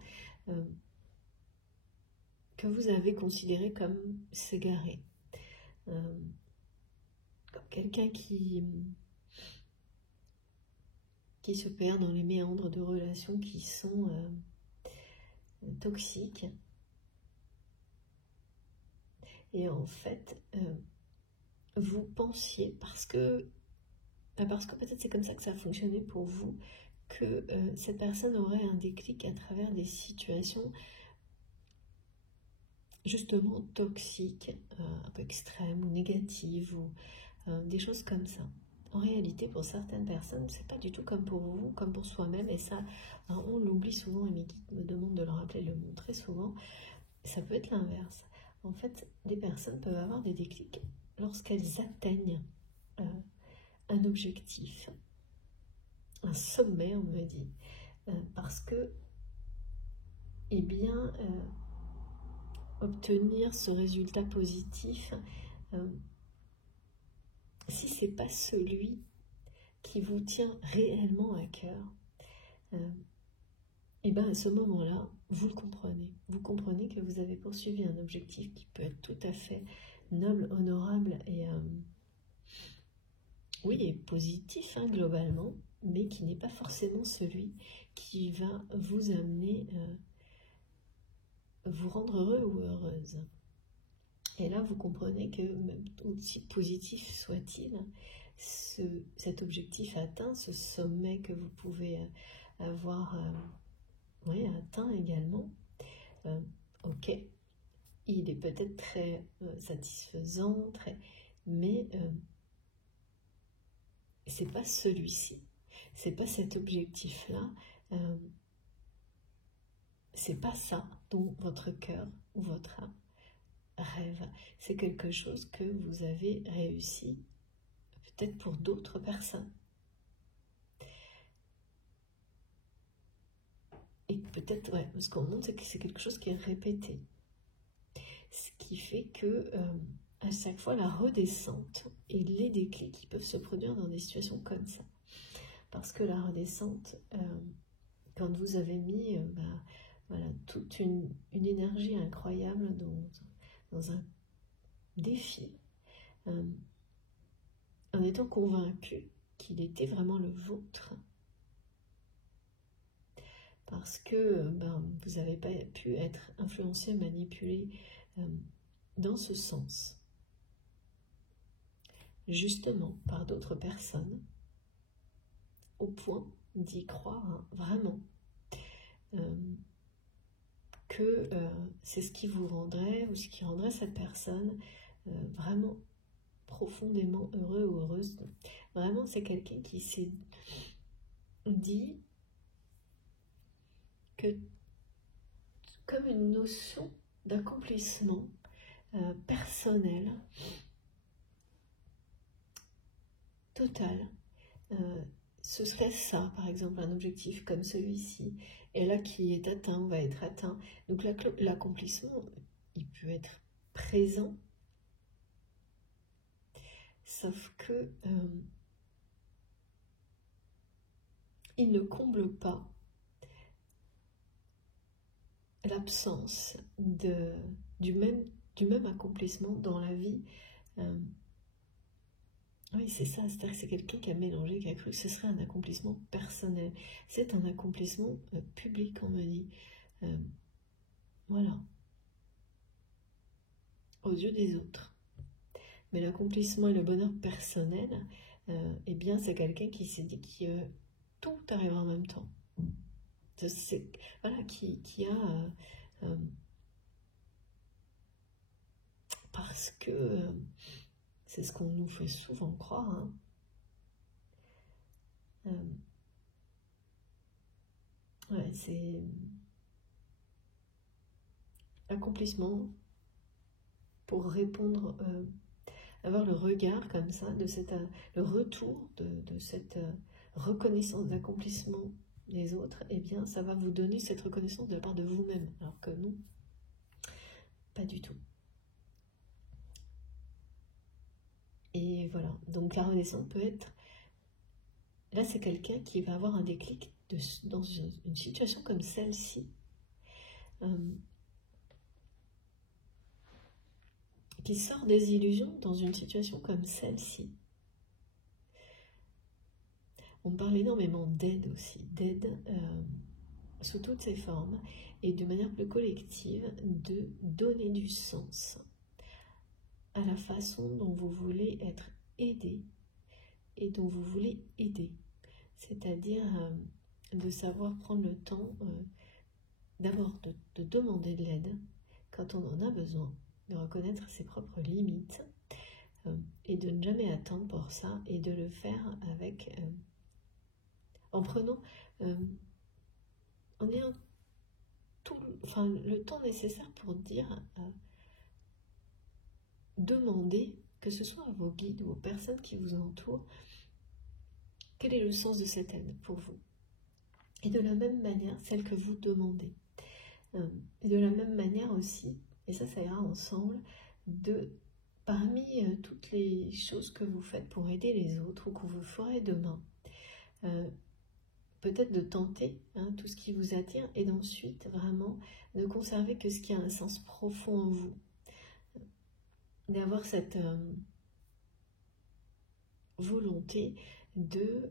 que vous avez considérée comme s'égarer. Comme quelqu'un qui se perd dans les méandres de relations qui sont toxiques. Et en fait, vous pensiez, parce que peut-être c'est comme ça que ça a fonctionné pour vous, que cette personne aurait un déclic à travers des situations justement toxiques, un peu extrêmes ou négatives, ou des choses comme ça. En réalité, pour certaines personnes, c'est pas du tout comme pour vous, comme pour soi-même, et ça, on l'oublie souvent, et mes guides me demandent de le rappeler, le montrer souvent. Ça peut être l'inverse. En fait, des personnes peuvent avoir des déclics lorsqu'elles atteignent un objectif, un sommet, on me dit, parce que, eh bien, obtenir ce résultat positif, si c'est pas celui qui vous tient réellement à cœur, et bien à ce moment-là, vous le comprenez. Vous comprenez que vous avez poursuivi un objectif qui peut être tout à fait noble, honorable et oui, et positif hein, globalement, mais qui n'est pas forcément celui qui va vous amener, vous rendre heureux ou heureuse. Et là, vous comprenez que, même aussi positif soit-il, cet objectif atteint, ce sommet que vous pouvez avoir atteint également, ok, il est peut-être très satisfaisant, mais c'est pas celui-ci, c'est pas cet objectif-là, c'est pas ça dont votre cœur ou votre âme rêve. C'est quelque chose que vous avez réussi peut-être pour d'autres personnes. Et peut-être, ouais, ce qu'on montre, c'est que c'est quelque chose qui est répété. Ce qui fait que à chaque fois, la redescente et les déclics qui peuvent se produire dans des situations comme ça. Parce que la redescente, quand vous avez mis voilà, toute une énergie incroyable dans un défi, en étant convaincu qu'il était vraiment le vôtre, parce que vous n'avez pas pu être influencé, manipulé dans ce sens, justement par d'autres personnes, au point d'y croire vraiment que c'est ce qui vous rendrait, ou ce qui rendrait cette personne vraiment profondément heureux ou heureuse. Vraiment, c'est quelqu'un qui s'est dit que, comme une notion d'accomplissement personnel, total, ce serait ça, par exemple, un objectif comme celui-ci, et là qui est atteint, va être atteint. Donc l'accomplissement, il peut être présent, sauf que il ne comble pas l'absence du même accomplissement dans la vie. Oui, c'est ça, c'est-à-dire que c'est quelqu'un qui a mélangé, qui a cru que ce serait un accomplissement personnel. C'est un accomplissement public, on me dit. Voilà. Aux yeux des autres. Mais l'accomplissement et le bonheur personnel, eh bien, c'est quelqu'un qui s'est dit que tout arrivera en même temps. Voilà, qui a... parce que c'est ce qu'on nous fait souvent croire, hein. Ouais, c'est accomplissement pour répondre, avoir le regard comme ça, le retour de cette reconnaissance d'accomplissement des autres, eh bien ça va vous donner cette reconnaissance de la part de vous-même, alors que non, pas du tout. Et voilà, donc la renaissance peut être, là c'est quelqu'un qui va avoir un déclic dans une situation comme celle-ci, qui sort des illusions dans une situation comme celle-ci. On parle énormément d'aide aussi, d'aide sous toutes ses formes, et de manière plus collective, de donner du sens à la façon dont vous voulez être aidé et dont vous voulez aider. C'est-à-dire de savoir prendre le temps d'abord de demander de l'aide quand on en a besoin, de reconnaître ses propres limites et de ne jamais attendre pour ça, et de le faire avec en prenant en ayant le temps nécessaire pour dire demander, que ce soit à vos guides ou aux personnes qui vous entourent, quel est le sens de cette aide pour vous. Et de la même manière, celle que vous demandez. Et de la même manière aussi, et ça ira ensemble, parmi toutes les choses que vous faites pour aider les autres ou que vous ferez demain, peut-être de tenter tout ce qui vous attire, et d'ensuite vraiment ne conserver que ce qui a un sens profond en vous. D'avoir cette volonté de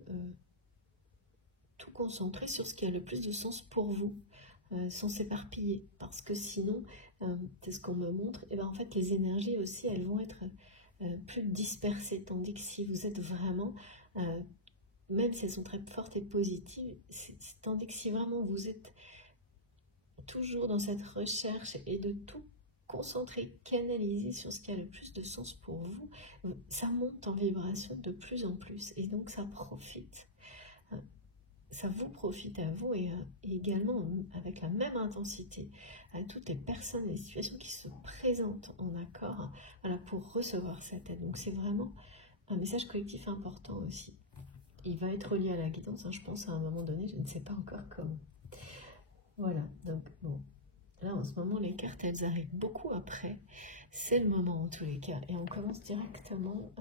tout concentrer sur ce qui a le plus de sens pour vous, sans s'éparpiller, parce que sinon, c'est ce qu'on me montre, et bien en fait les énergies aussi, elles vont être plus dispersées, tandis que si vous êtes vraiment, même si elles sont très fortes et positives, tandis que si vraiment vous êtes toujours dans cette recherche et de tout concentrer, canaliser sur ce qui a le plus de sens pour vous, ça monte en vibration de plus en plus, et donc ça profite. Ça vous profite à vous, et également avec la même intensité à toutes les personnes, les situations qui se présentent en accord, voilà, pour recevoir cette aide. Donc c'est vraiment un message collectif important aussi. Il va être relié à la guidance, je pense, à un moment donné, je ne sais pas encore comment. Voilà, donc bon, là en ce moment les cartes elles arrivent beaucoup après, c'est le moment en tous les cas, et on commence directement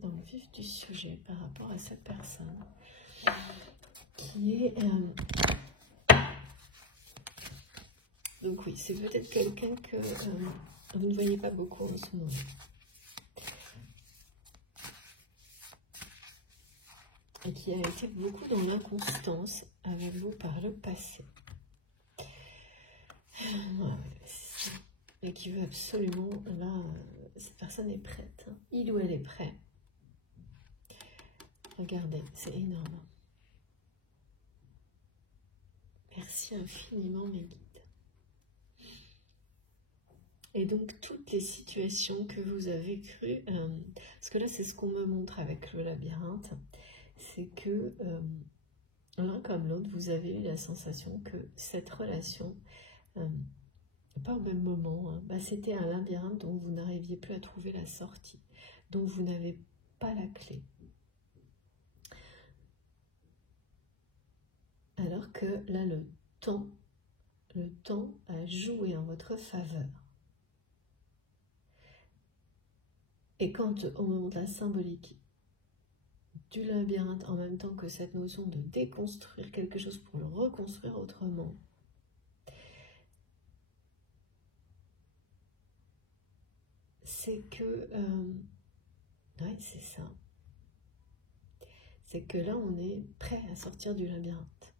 dans le vif du sujet par rapport à cette personne qui est... donc oui, c'est peut-être quelqu'un que vous ne voyez pas beaucoup en ce moment. Et qui a été beaucoup dans l'inconstance avec vous par le passé. Et qui veut absolument, là, cette personne est prête. Hein. Il ou elle est prêt. Regardez, c'est énorme. Merci infiniment mes guides. Et donc toutes les situations que vous avez crues, parce que là c'est ce qu'on me montre avec le labyrinthe, c'est que l'un comme l'autre, vous avez eu la sensation que cette relation, pas au même moment, hein, bah, c'était un labyrinthe dont vous n'arriviez plus à trouver la sortie, dont vous n'avez pas la clé. Alors que là, le temps a joué en votre faveur. Et quand, au moment de la symbolique du labyrinthe, en même temps que cette notion de déconstruire quelque chose pour le reconstruire autrement, c'est que... ouais, c'est ça. C'est que là, on est prêt à sortir du labyrinthe.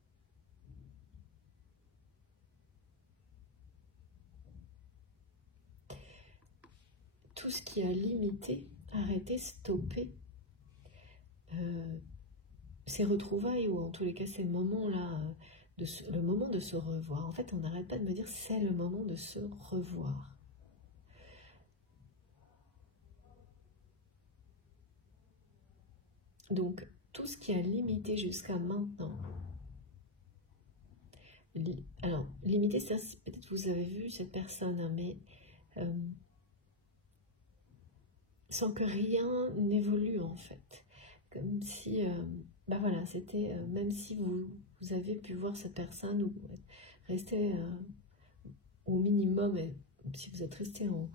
Tout ce qui a limité, arrêté, stoppé, ces retrouvailles, ou en tous les cas ces moments-là, le moment de se revoir. En fait, on n'arrête pas de me dire c'est le moment de se revoir. Donc, tout ce qui a limité jusqu'à maintenant, alors, limité, peut-être vous avez vu cette personne, hein, mais sans que rien n'évolue en fait. Comme si, bah voilà, c'était, même si vous avez pu voir cette personne ou rester au minimum, et si vous êtes resté en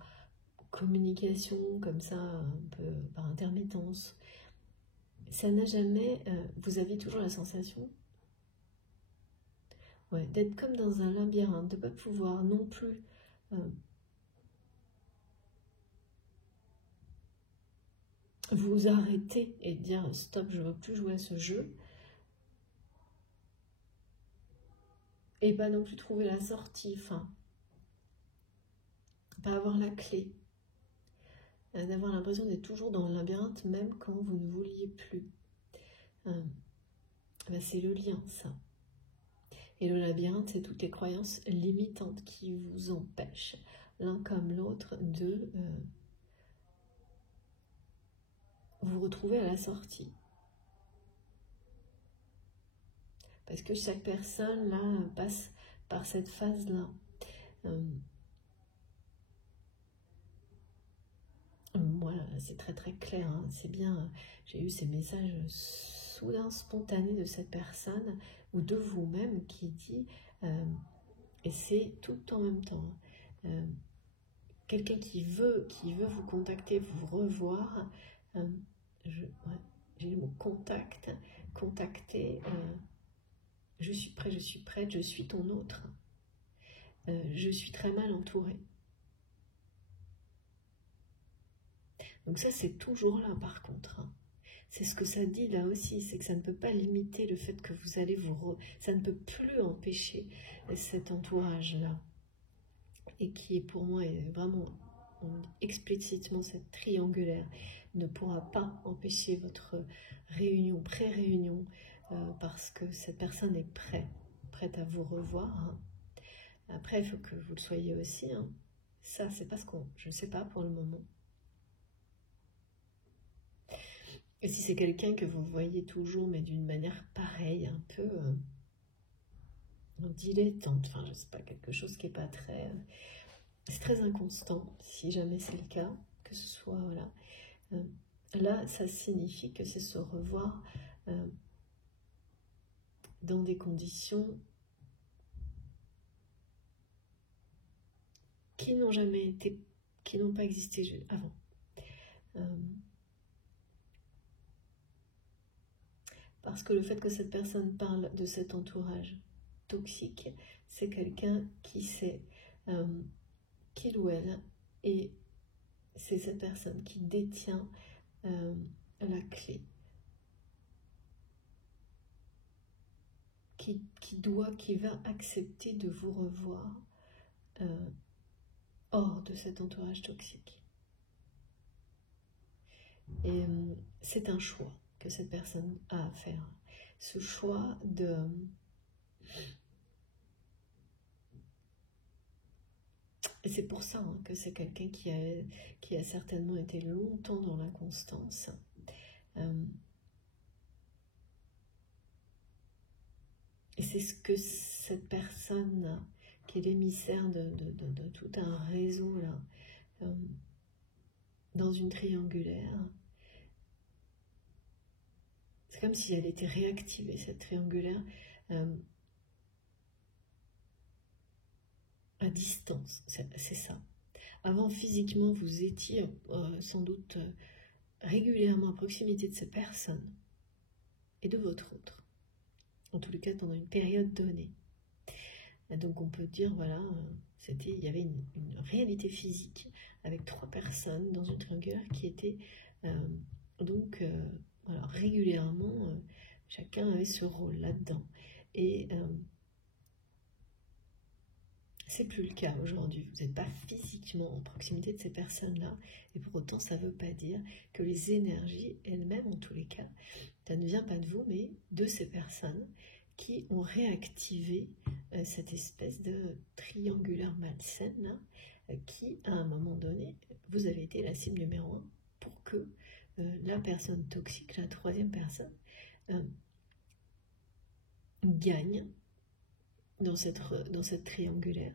communication comme ça, un peu par intermittence, ça n'a jamais, vous avez toujours la sensation d'être comme dans un labyrinthe, de ne pas pouvoir non plus vous arrêter et dire stop, je ne veux plus jouer à ce jeu, et pas non plus trouver la sortie, enfin, pas avoir la clé, d'avoir l'impression d'être toujours dans le labyrinthe même quand vous ne vouliez plus. Ben c'est le lien, ça. Et le labyrinthe, c'est toutes les croyances limitantes qui vous empêchent, l'un comme l'autre, de vous retrouver à la sortie. Parce que chaque personne, là, passe par cette phase-là. Voilà, c'est très très clair, hein. C'est bien, j'ai eu ces messages soudain spontanés de cette personne, ou de vous-même, qui dit, et c'est tout en même temps, quelqu'un qui veut vous contacter, vous revoir, j'ai le mot contact, contacter, je suis prêt, je suis prête, je suis ton autre, je suis très mal entourée. Donc ça, c'est toujours là, par contre. Hein. C'est ce que ça dit là aussi, c'est que ça ne peut pas limiter le fait que vous allez ça ne peut plus empêcher cet entourage-là. Et qui, pour moi, est vraiment explicitement cette triangulaire, ne pourra pas empêcher votre réunion, pré-réunion, parce que cette personne est prête à vous revoir. Hein. Après, il faut que vous le soyez aussi. Hein. Ça, c'est parce que je ne sais pas pour le moment. Et si c'est quelqu'un que vous voyez toujours, mais d'une manière pareille, un peu dilettante, enfin, je sais pas, quelque chose qui n'est pas très... c'est très inconstant, si jamais c'est le cas, que ce soit, voilà. Là, ça signifie que c'est se revoir dans des conditions qui n'ont jamais été, qui n'ont pas existé avant. Parce que le fait que cette personne parle de cet entourage toxique, c'est quelqu'un qui sait qu'il ou elle, et c'est cette personne qui détient la clé, qui va accepter de vous revoir hors de cet entourage toxique. Et c'est un choix que cette personne a à faire. Ce choix de... Et c'est pour ça que c'est quelqu'un qui a certainement été longtemps dans l'inconstance. Et c'est ce que cette personne, qui est l'émissaire de tout un réseau, là, dans une triangulaire, c'est comme si elle était réactivée, cette triangulaire, à distance, c'est ça. Avant, physiquement, vous étiez sans doute régulièrement à proximité de cette personne et de votre autre. En tous les cas, pendant une période donnée. Et donc, on peut dire, voilà, il y avait une réalité physique avec 3 personnes dans une triangulaire qui étaient voilà, régulièrement, chacun avait ce rôle là-dedans. Et c'est plus le cas aujourd'hui. Vous n'êtes pas physiquement en proximité de ces personnes-là, et pour autant, ça ne veut pas dire que les énergies elles-mêmes, en tous les cas, ça ne vient pas de vous, mais de ces personnes qui ont réactivé cette espèce de triangulaire malsaine, qui, à un moment donné, vous avez été la cible numéro 1 pour que la personne toxique, la 3e personne, gagne dans cette triangulaire.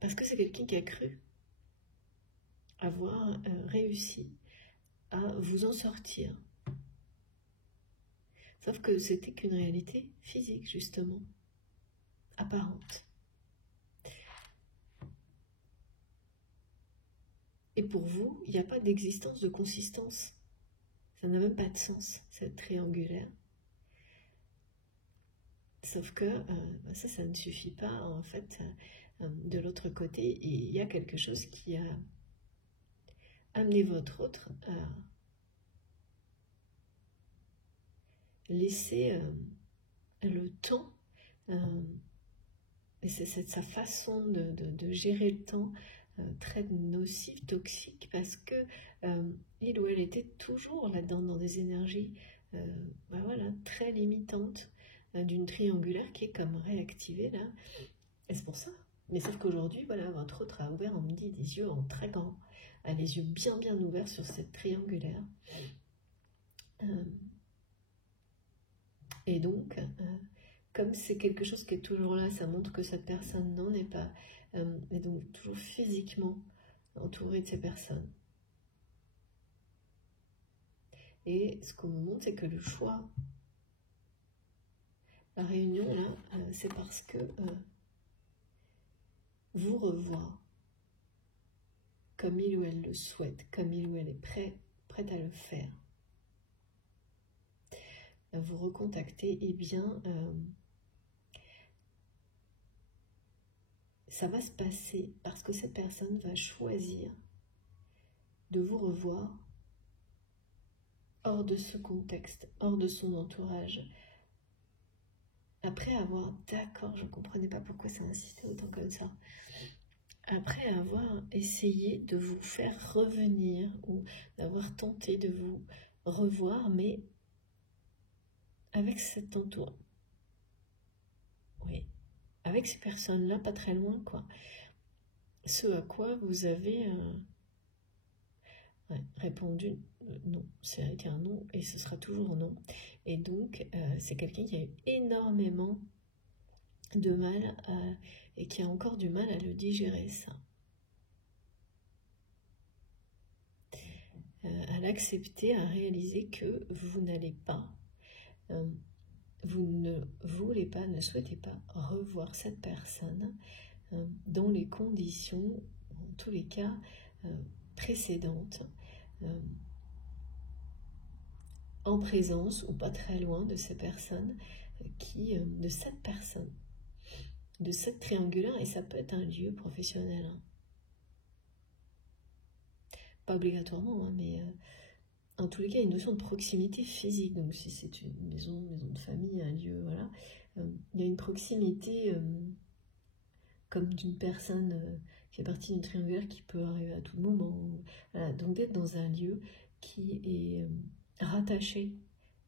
Parce que c'est quelqu'un qui a cru avoir réussi à vous en sortir. Sauf que c'était qu'une réalité physique, justement, apparente. Et pour vous, il n'y a pas d'existence de consistance. Ça n'a même pas de sens, cette triangulaire. Sauf que ça ne suffit pas, en fait, de l'autre côté. Il y a quelque chose qui a amené votre autre à laisser le temps, et c'est sa façon de gérer le temps très nocive, toxique, parce que il ou elle était toujours là-dedans dans des énergies voilà, très limitantes, d'une triangulaire qui est comme réactivée là, et c'est pour ça. Mais sauf qu'aujourd'hui, voilà, votre autre a ouvert en midi des yeux en très grand, a les yeux bien ouverts sur cette triangulaire. Et donc, comme c'est quelque chose qui est toujours là, ça montre que cette personne n'en est pas, et donc toujours physiquement entourée de ces personnes. Et ce qu'on me montre, c'est que le choix, la réunion là, c'est parce que vous revoir comme il ou elle le souhaite, comme il ou elle est prête à le faire. Vous recontacter, eh bien, ça va se passer parce que cette personne va choisir de vous revoir hors de ce contexte, hors de son entourage. Après avoir, d'accord, je ne comprenais pas pourquoi ça insistait autant comme ça. Après avoir essayé de vous faire revenir ou d'avoir tenté de vous revoir, mais avec cet entourage. Oui, avec ces personnes-là, pas très loin, quoi. Ce à quoi vous avez répondu non, ça a été un non et ce sera toujours non. Et donc, c'est quelqu'un qui a eu énormément de mal et qui a encore du mal à le digérer, ça. À l'accepter, à réaliser que vous n'allez pas, vous ne voulez pas, ne souhaitez pas revoir cette personne dans les conditions, en tous les cas, précédentes, en présence ou pas très loin de ces personnes, de cette personne, de cette triangulaire, et ça peut être un lieu professionnel. Hein. Pas obligatoirement, hein, mais en tous les cas, il y a une notion de proximité physique. Donc si c'est une maison de famille, un lieu, voilà, il y a une proximité comme d'une personne qui fait partie d'une triangulaire qui peut arriver à tout moment. Voilà. Donc d'être dans un lieu qui est rattaché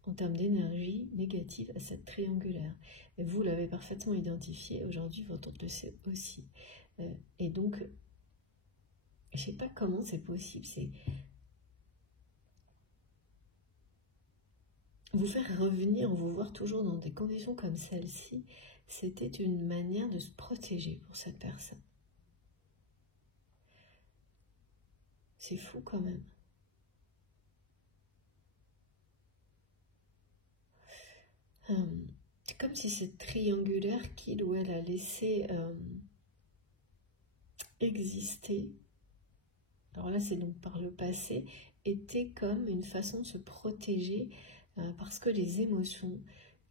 en termes d'énergie négative à cette triangulaire. Et vous l'avez parfaitement identifié, aujourd'hui votre autre le sait aussi. Et donc, je ne sais pas comment c'est possible, c'est vous faire revenir, vous voir toujours dans des conditions comme celle-ci, c'était une manière de se protéger pour cette personne. C'est fou quand même. C'est comme si cette triangulaire qu'il ou elle a laissé exister, alors là c'est donc par le passé, était comme une façon de se protéger parce que les émotions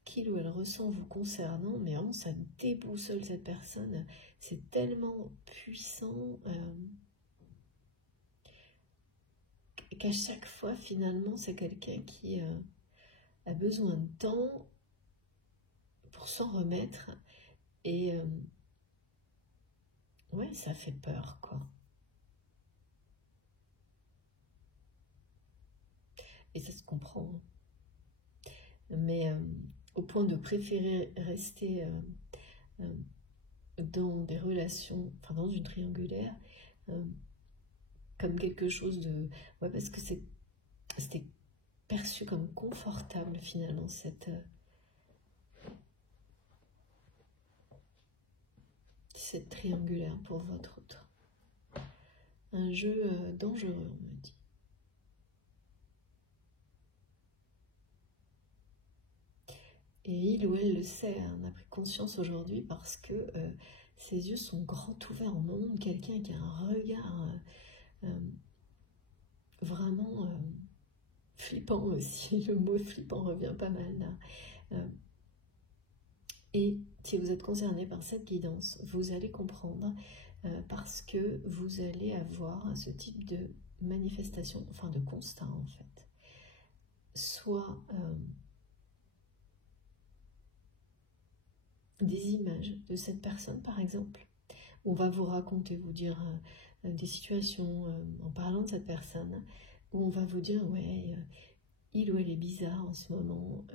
qu'il ou elle ressent vous concernant, mais vraiment ça déboussole cette personne, c'est tellement puissant qu'à chaque fois finalement c'est quelqu'un qui a besoin de temps pour s'en remettre, et ouais, ça fait peur quoi. Et ça se comprend, mais au point de préférer rester dans des relations, enfin dans une triangulaire, comme quelque chose de... Ouais, parce que c'était perçu comme confortable finalement, cette triangulaire pour votre autre. Un jeu dangereux, on me dit. Et il ou elle le sait, on a pris conscience aujourd'hui parce que ses yeux sont grands ouverts au moment de quelqu'un qui a un regard vraiment flippant aussi. Le mot flippant revient pas mal là. Et si vous êtes concerné par cette guidance, vous allez comprendre parce que vous allez avoir ce type de manifestation, enfin de constat en fait. Soit des images de cette personne par exemple. On va vous raconter, vous dire des situations en parlant de cette personne, où on va vous dire ouais, il ou elle est bizarre en ce moment,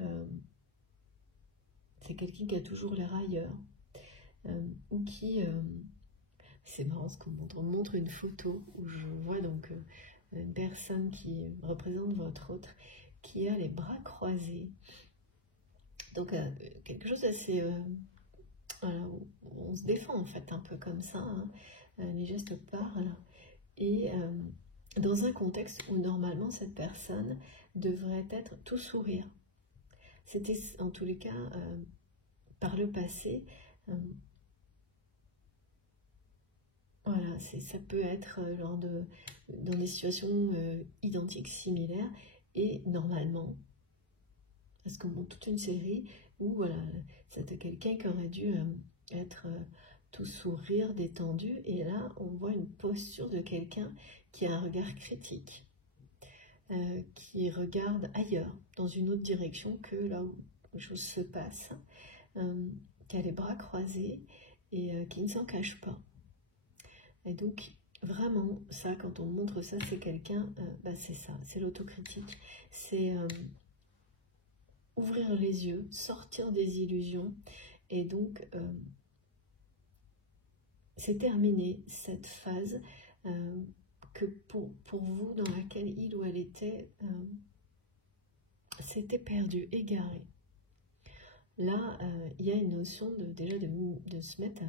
c'est quelqu'un qui a toujours l'air ailleurs, ou qui... c'est marrant ce qu'on montre. On montre une photo où je vois donc une personne qui représente votre autre, qui a les bras croisés. Donc quelque chose d'assez... on se défend en fait un peu comme ça, hein. Les gestes parlent. Et dans un contexte où normalement cette personne devrait être tout sourire. C'était en tous les cas, par le passé... Voilà, ça peut être dans des situations identiques, similaires, et normalement, parce qu'on montre toute une série où voilà, c'était quelqu'un qui aurait dû être tout sourire, détendu, et là on voit une posture de quelqu'un qui a un regard critique, qui regarde ailleurs, dans une autre direction que là où les choses se passent, qui a les bras croisés et qui ne s'en cache pas. Et donc, vraiment, ça, quand on montre ça, c'est quelqu'un, c'est ça, c'est l'autocritique. C'est ouvrir les yeux, sortir des illusions. Et donc, c'est terminé cette phase que pour vous, dans laquelle il ou elle était, s'était perdu, égaré. Là, il y a une notion déjà de se mettre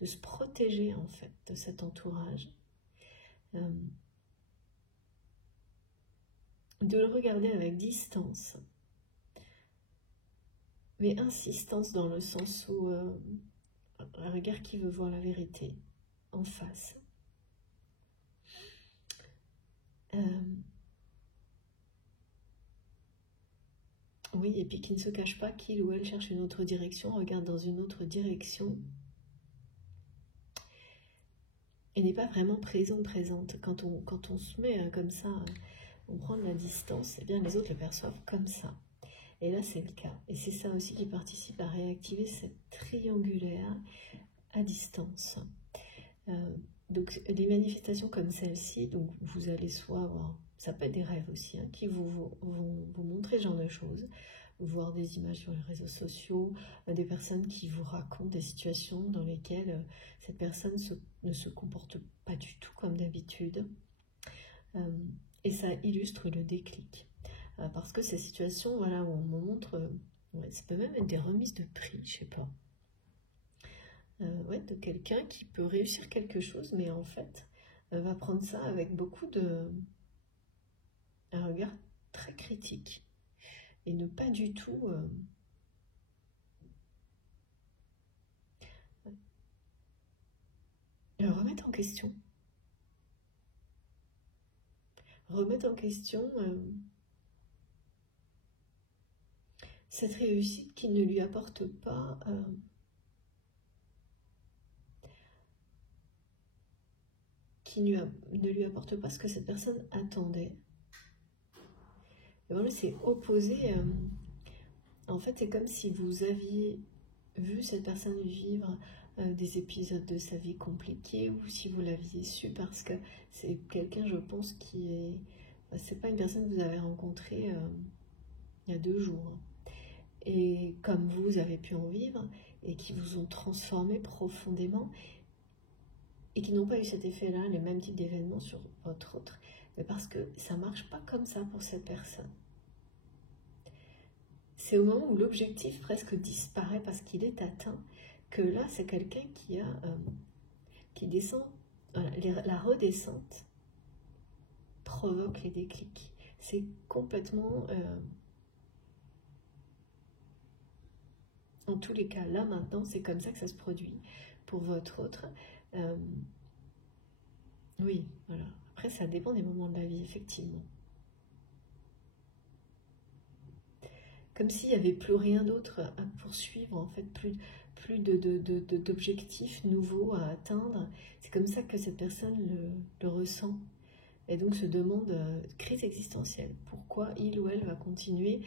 de se protéger en fait de cet entourage, de le regarder avec distance, mais insistance dans le sens où un regard qui veut voir la vérité en face. Oui, et puis qui ne se cache pas qu'il ou elle cherche une autre direction, regarde dans une autre direction et n'est pas vraiment présente. Quand on se met comme ça, on prend de la distance, et bien les autres le perçoivent comme ça. Et là, c'est le cas. Et c'est ça aussi qui participe à réactiver cette triangulaire à distance. Donc, des manifestations comme celle-ci, donc vous allez soit avoir, ça peut être des rêves aussi, hein, qui vont vous montrer ce genre de choses, voir des images sur les réseaux sociaux, des personnes qui vous racontent des situations dans lesquelles cette personne ne se comporte pas du tout comme d'habitude. Et ça illustre le déclic. Parce que ces situations, voilà, où on me montre, ça peut même être des remises de prix, je sais pas. De quelqu'un qui peut réussir quelque chose, mais en fait, va prendre ça avec beaucoup un regard très critique. Et ne pas du tout remettre en question. Remettre en question cette réussite qui ne lui apporte pas ne lui apporte pas ce que cette personne attendait. Et voilà, c'est opposé. En fait, c'est comme si vous aviez vu cette personne vivre des épisodes de sa vie compliqués, ou si vous l'aviez su, parce que c'est quelqu'un, je pense, qui est... c'est pas une personne que vous avez rencontrée il y a 2 jours. Et comme vous avez pu en vivre, et qui vous ont transformé profondément, et qui n'ont pas eu cet effet-là, les mêmes types d'événements sur votre autre, mais parce que ça marche pas comme ça pour cette personne. C'est au moment où l'objectif presque disparaît parce qu'il est atteint, que là, c'est quelqu'un qui descend, voilà, la redescente provoque les déclics. C'est complètement... en tous les cas, là, maintenant, c'est comme ça que ça se produit pour votre autre. Oui, voilà. Après, ça dépend des moments de la vie, effectivement. Comme s'il n'y avait plus rien d'autre à poursuivre, en fait, plus d'objectifs nouveaux à atteindre. C'est comme ça que cette personne le ressent. Et donc se demande, crise existentielle, pourquoi il ou elle va continuer,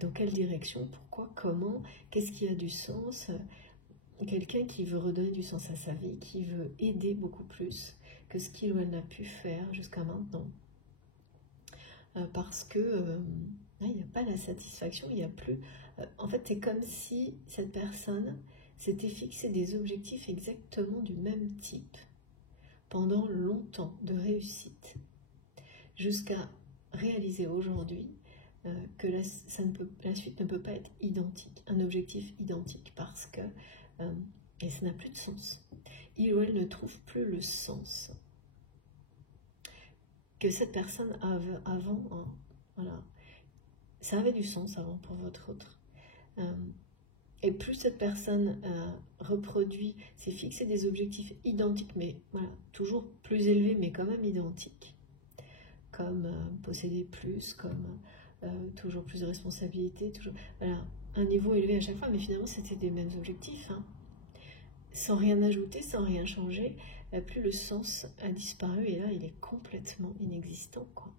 dans quelle direction, pourquoi, comment, qu'est-ce qui a du sens. Quelqu'un qui veut redonner du sens à sa vie, qui veut aider beaucoup plus que ce qu'il ou elle n'a pu faire jusqu'à maintenant. Parce que il n'y a pas la satisfaction, il n'y a plus... en fait, c'est comme si cette personne s'était fixé des objectifs exactement du même type pendant longtemps de réussite, jusqu'à réaliser aujourd'hui que la suite ne peut pas être identique, un objectif identique, parce que et ça n'a plus de sens. Il ou elle ne trouve plus le sens que cette personne avait avant. Voilà. Ça avait du sens avant pour votre autre. Et plus cette personne reproduit, s'est fixé des objectifs identiques, mais voilà, toujours plus élevés, mais quand même identiques, comme posséder plus, comme toujours plus de responsabilités, toujours, voilà, un niveau élevé à chaque fois, mais finalement c'était des mêmes objectifs, hein. Sans rien ajouter, sans rien changer, plus le sens a disparu, et là il est complètement inexistant, quoi.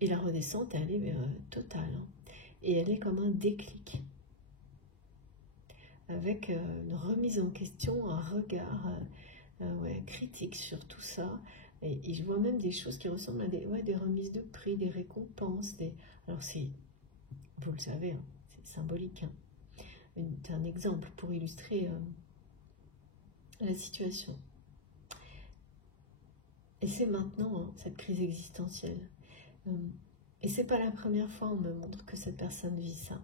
Et la redescente, elle est totale, hein. Et elle est comme un déclic, avec une remise en question, un regard critique sur tout ça. Et je vois même des choses qui ressemblent à des remises de prix, des récompenses. Alors c'est, vous le savez, hein, c'est symbolique, hein. C'est un exemple pour illustrer la situation. Et c'est maintenant, hein, cette crise existentielle. Et c'est pas la première fois on me montre que cette personne vit ça.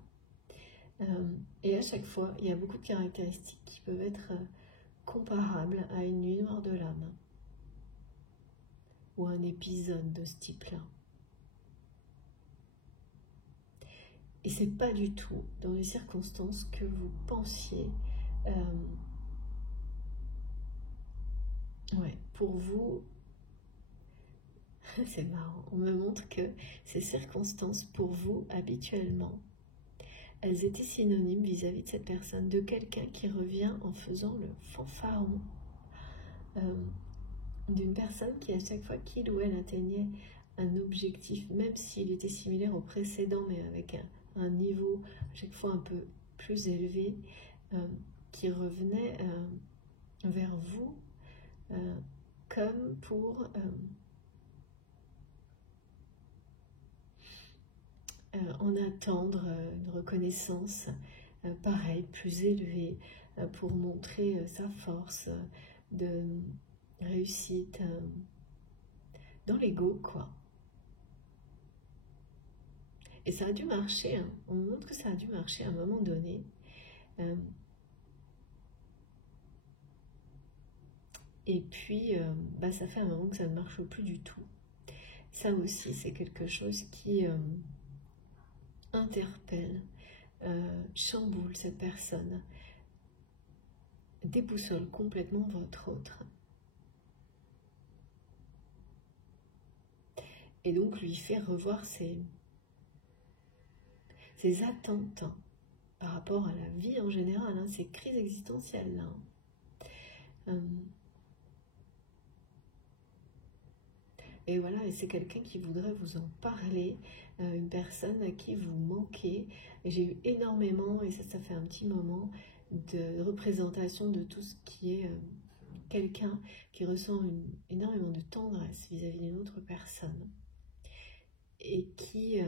Et à chaque fois, il y a beaucoup de caractéristiques qui peuvent être comparables à une nuit noire de l'âme ou un épisode de ce type-là. Et c'est pas du tout dans les circonstances que vous pensiez Ouais, pour vous, c'est marrant, on me montre que ces circonstances pour vous, habituellement, elles étaient synonymes vis-à-vis de cette personne, de quelqu'un qui revient en faisant le fanfaron, d'une personne qui à chaque fois qu'il ou elle atteignait un objectif, même s'il était similaire au précédent, mais avec un niveau à chaque fois un peu plus élevé, qui revenait vers vous comme pour en attendre une reconnaissance pareil, plus élevée, pour montrer sa force de réussite dans l'ego, quoi. Et ça a dû marcher, hein. On me montre que ça a dû marcher à un moment donné. Et puis, ça fait un moment que ça ne marche plus du tout. Ça aussi, c'est quelque chose qui interpelle, chamboule cette personne, déboussole complètement votre autre. Et donc lui fait revoir ses attentes par rapport à la vie en général, hein, ces crises existentielles là. Et voilà, et c'est quelqu'un qui voudrait vous en parler, une personne à qui vous manquez. Et j'ai eu énormément, et ça fait un petit moment, de représentation de tout ce qui est quelqu'un qui ressent énormément de tendresse vis-à-vis d'une autre personne. Et qui,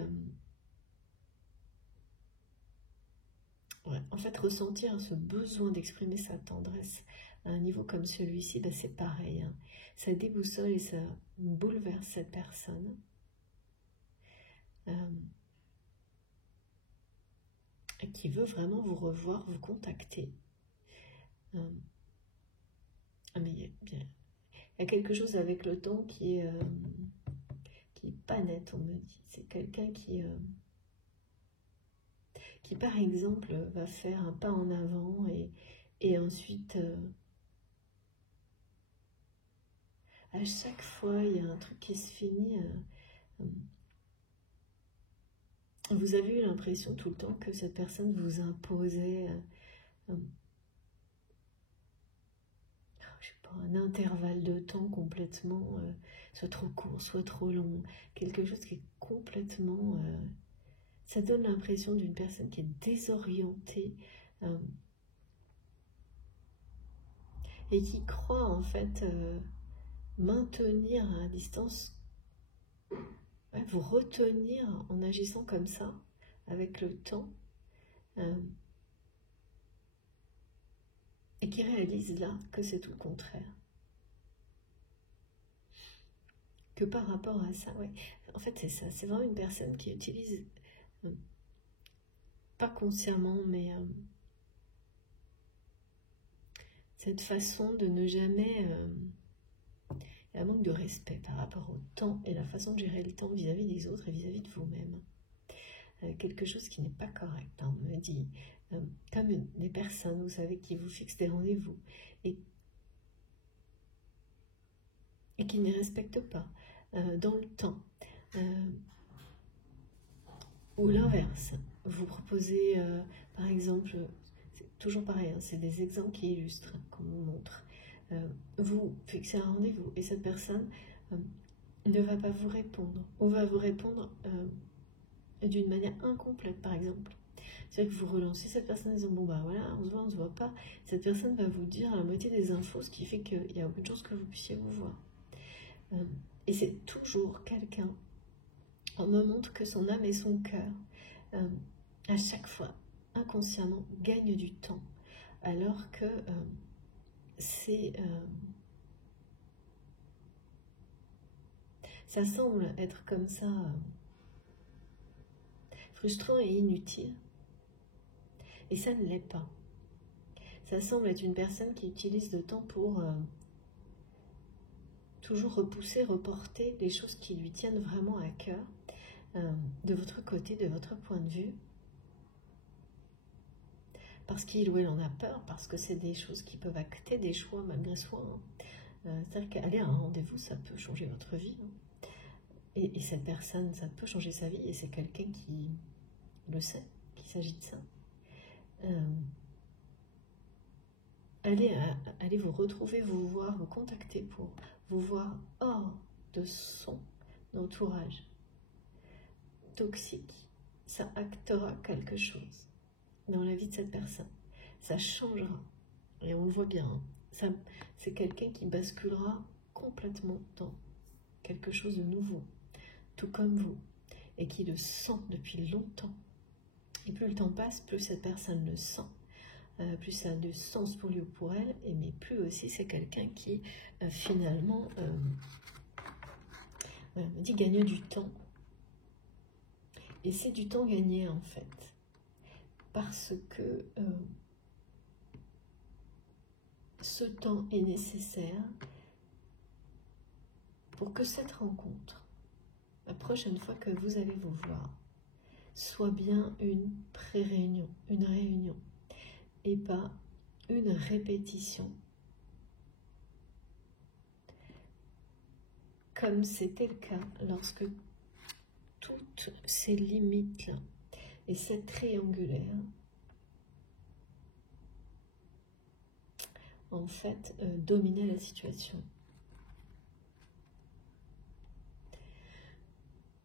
en fait, ressentir ce besoin d'exprimer sa tendresse à un niveau comme celui-ci, c'est pareil, hein. Ça déboussole et ça bouleverse cette personne. Qui veut vraiment vous revoir, vous contacter. Mais il y a quelque chose avec le temps qui est pas net, on me dit. C'est quelqu'un qui, par exemple, va faire un pas en avant et ensuite... à chaque fois, il y a un truc qui se finit. Vous avez eu l'impression tout le temps que cette personne vous imposait je sais pas, un intervalle de temps complètement, soit trop court, soit trop long. Quelque chose qui est complètement... ça donne l'impression d'une personne qui est désorientée et qui croit en fait... maintenir à distance, vous retenir en agissant comme ça, avec le temps, et qui réalise là que c'est tout le contraire. Que par rapport à ça, en fait c'est ça, c'est vraiment une personne qui utilise, pas consciemment, mais cette façon de ne jamais... un manque de respect par rapport au temps et la façon de gérer le temps vis-à-vis des autres et vis-à-vis de vous-même. Quelque chose qui n'est pas correct, hein, on me dit. Comme des personnes, vous savez, qui vous fixent des rendez-vous et qui ne les respectent pas dans le temps. Ou l'inverse. Vous proposez, par exemple, c'est toujours pareil, hein, c'est des exemples qui illustrent, qu'on vous montre. Vous fixez un rendez-vous et cette personne ne va pas vous répondre ou va vous répondre d'une manière incomplète, par exemple. C'est-à-dire que vous relancez cette personne en disant bon voilà, on se voit pas. Cette personne va vous dire la moitié des infos, ce qui fait qu'il y a aucune chance que vous puissiez vous voir. Et c'est toujours quelqu'un, on me montre que son âme et son cœur, à chaque fois, inconsciemment, gagnent du temps, alors que ça semble être comme ça frustrant et inutile, et ça ne l'est pas. Ça semble être une personne qui utilise le temps pour toujours repousser, reporter les choses qui lui tiennent vraiment à cœur, de votre côté, de votre point de vue, parce qu'il ou elle en a peur, parce que c'est des choses qui peuvent acter des choix malgré soi. C'est-à-dire qu'aller à un rendez-vous, ça peut changer votre vie. Et cette personne, ça peut changer sa vie, et c'est quelqu'un qui le sait, qu'il s'agit de ça. Allez vous retrouver, vous voir, vous contacter pour vous voir hors de son entourage toxique. Ça actera quelque chose dans la vie de cette personne. Ça changera. Et on le voit bien. C'est quelqu'un qui basculera complètement dans quelque chose de nouveau, tout comme vous, et qui le sent depuis longtemps. Et plus le temps passe, plus cette personne le sent, plus ça a de sens pour lui ou pour elle, mais plus aussi c'est quelqu'un qui finalement me dit gagner du temps. Et c'est du temps gagné en fait, parce que ce temps est nécessaire pour que cette rencontre, la prochaine fois que vous allez vous voir, soit bien une pré-réunion, une réunion, et pas une répétition, comme c'était le cas lorsque toutes ces limites-là et cette triangulaire, en fait, dominaient la situation.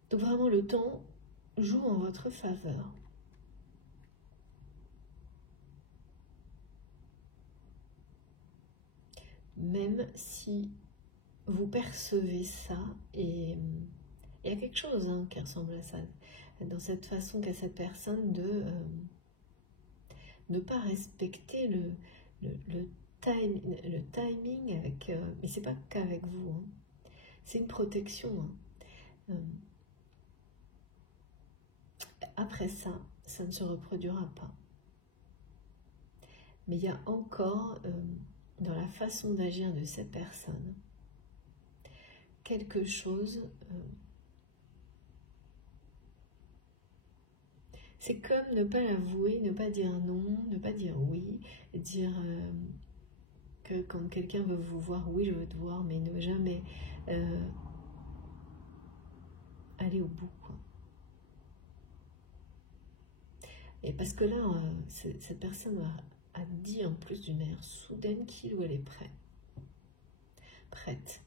Donc vraiment, le temps joue en votre faveur. Même si vous percevez ça, et il y a quelque chose qui ressemble à ça, dans cette façon qu'a cette personne de ne pas respecter le timing avec... mais c'est pas qu'avec vous, c'est une protection. Après ça, ça ne se reproduira pas. Mais il y a encore, dans la façon d'agir de cette personne, quelque chose... c'est comme ne pas l'avouer, ne pas dire non, ne pas dire oui, dire que quand quelqu'un veut vous voir, oui je veux te voir, mais ne jamais aller au bout, quoi. Et parce que là, cette personne a dit en plus d'une manière soudaine qu'il ou elle est prête.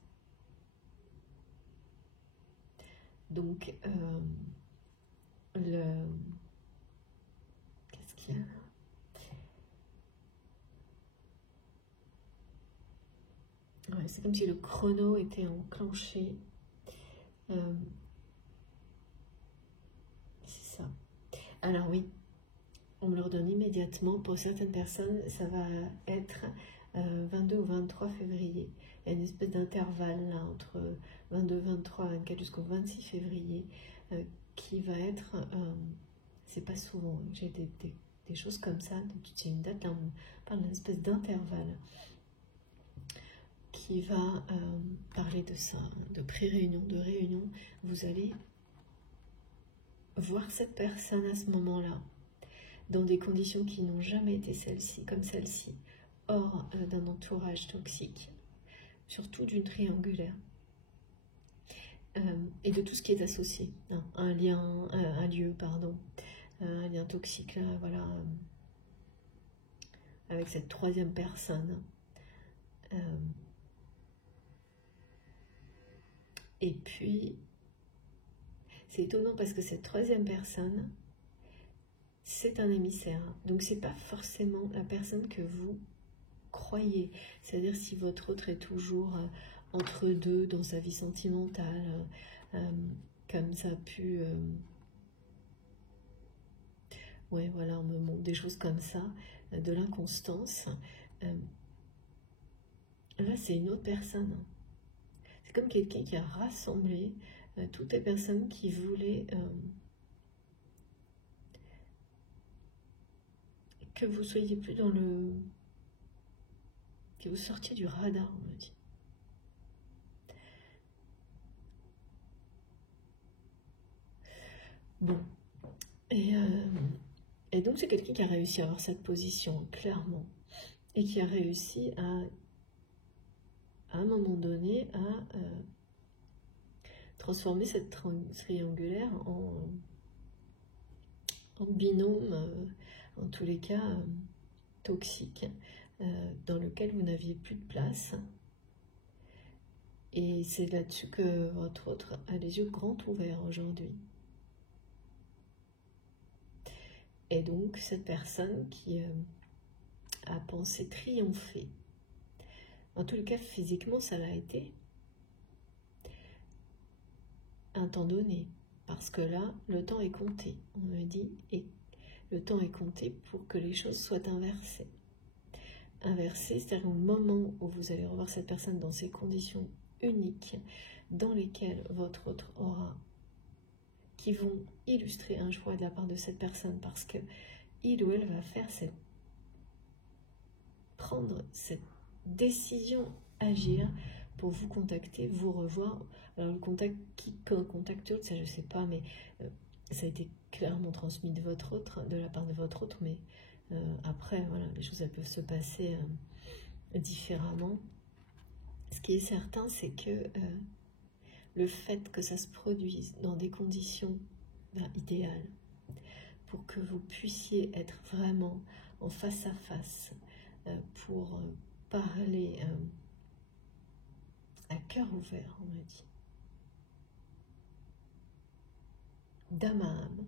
Donc, qu'est-ce qu'il y a là? Ouais, c'est comme si le chrono était enclenché. C'est ça. Alors oui, on me le redonne immédiatement. Pour certaines personnes, ça va être 22 ou 23 février. Il y a une espèce d'intervalle là, entre 22, 23, 24 jusqu'au 26 février qui va être... c'est pas souvent, j'ai des choses comme ça, donc il y a une date, là on parle d'une espèce d'intervalle qui va parler de ça, de pré-réunion, de réunion. Vous allez voir cette personne à ce moment-là, dans des conditions qui n'ont jamais été celles-ci, comme celle-ci, hors d'un entourage toxique, surtout d'une triangulaire, et de tout ce qui est associé, un lieu, un lien toxique, là, voilà, avec cette troisième personne. Et puis, c'est étonnant parce que cette troisième personne, c'est un émissaire. Donc, c'est pas forcément la personne que vous croyez. C'est-à-dire si votre autre est toujours entre deux dans sa vie sentimentale, comme ça a pu... ouais, voilà, on me montre des choses comme ça, de l'inconstance. Là, c'est une autre personne. C'est comme quelqu'un qui a rassemblé toutes les personnes qui voulaient que vous soyez plus dans le... que vous sortiez du radar, on me dit. Bon. Et Et donc c'est quelqu'un qui a réussi à avoir cette position, clairement, et qui a réussi à un moment donné, à transformer cette triangulaire en binôme, en tous les cas toxique, dans lequel vous n'aviez plus de place. Et c'est là-dessus que votre autre a les yeux grands ouverts aujourd'hui. Et donc cette personne qui a pensé triompher, en tous les cas physiquement ça l'a été, un temps donné, parce que là le temps est compté, on me dit, et le temps est compté pour que les choses soient inversées. Inversées, c'est-à-dire au moment où vous allez revoir cette personne dans ces conditions uniques, dans lesquelles votre autre aura, qui vont illustrer un choix de la part de cette personne, parce que il ou elle va faire prendre cette décision, agir pour vous contacter, vous revoir. Alors le contact, qui contacte l'autre, ça je sais pas, mais ça a été clairement transmis de votre autre, de la part de votre autre, mais après voilà, les choses elles peuvent se passer différemment. Ce qui est certain, c'est que le fait que ça se produise dans des conditions idéales, pour que vous puissiez être vraiment en face à face, pour parler à cœur ouvert, on me dit, d'âme à âme,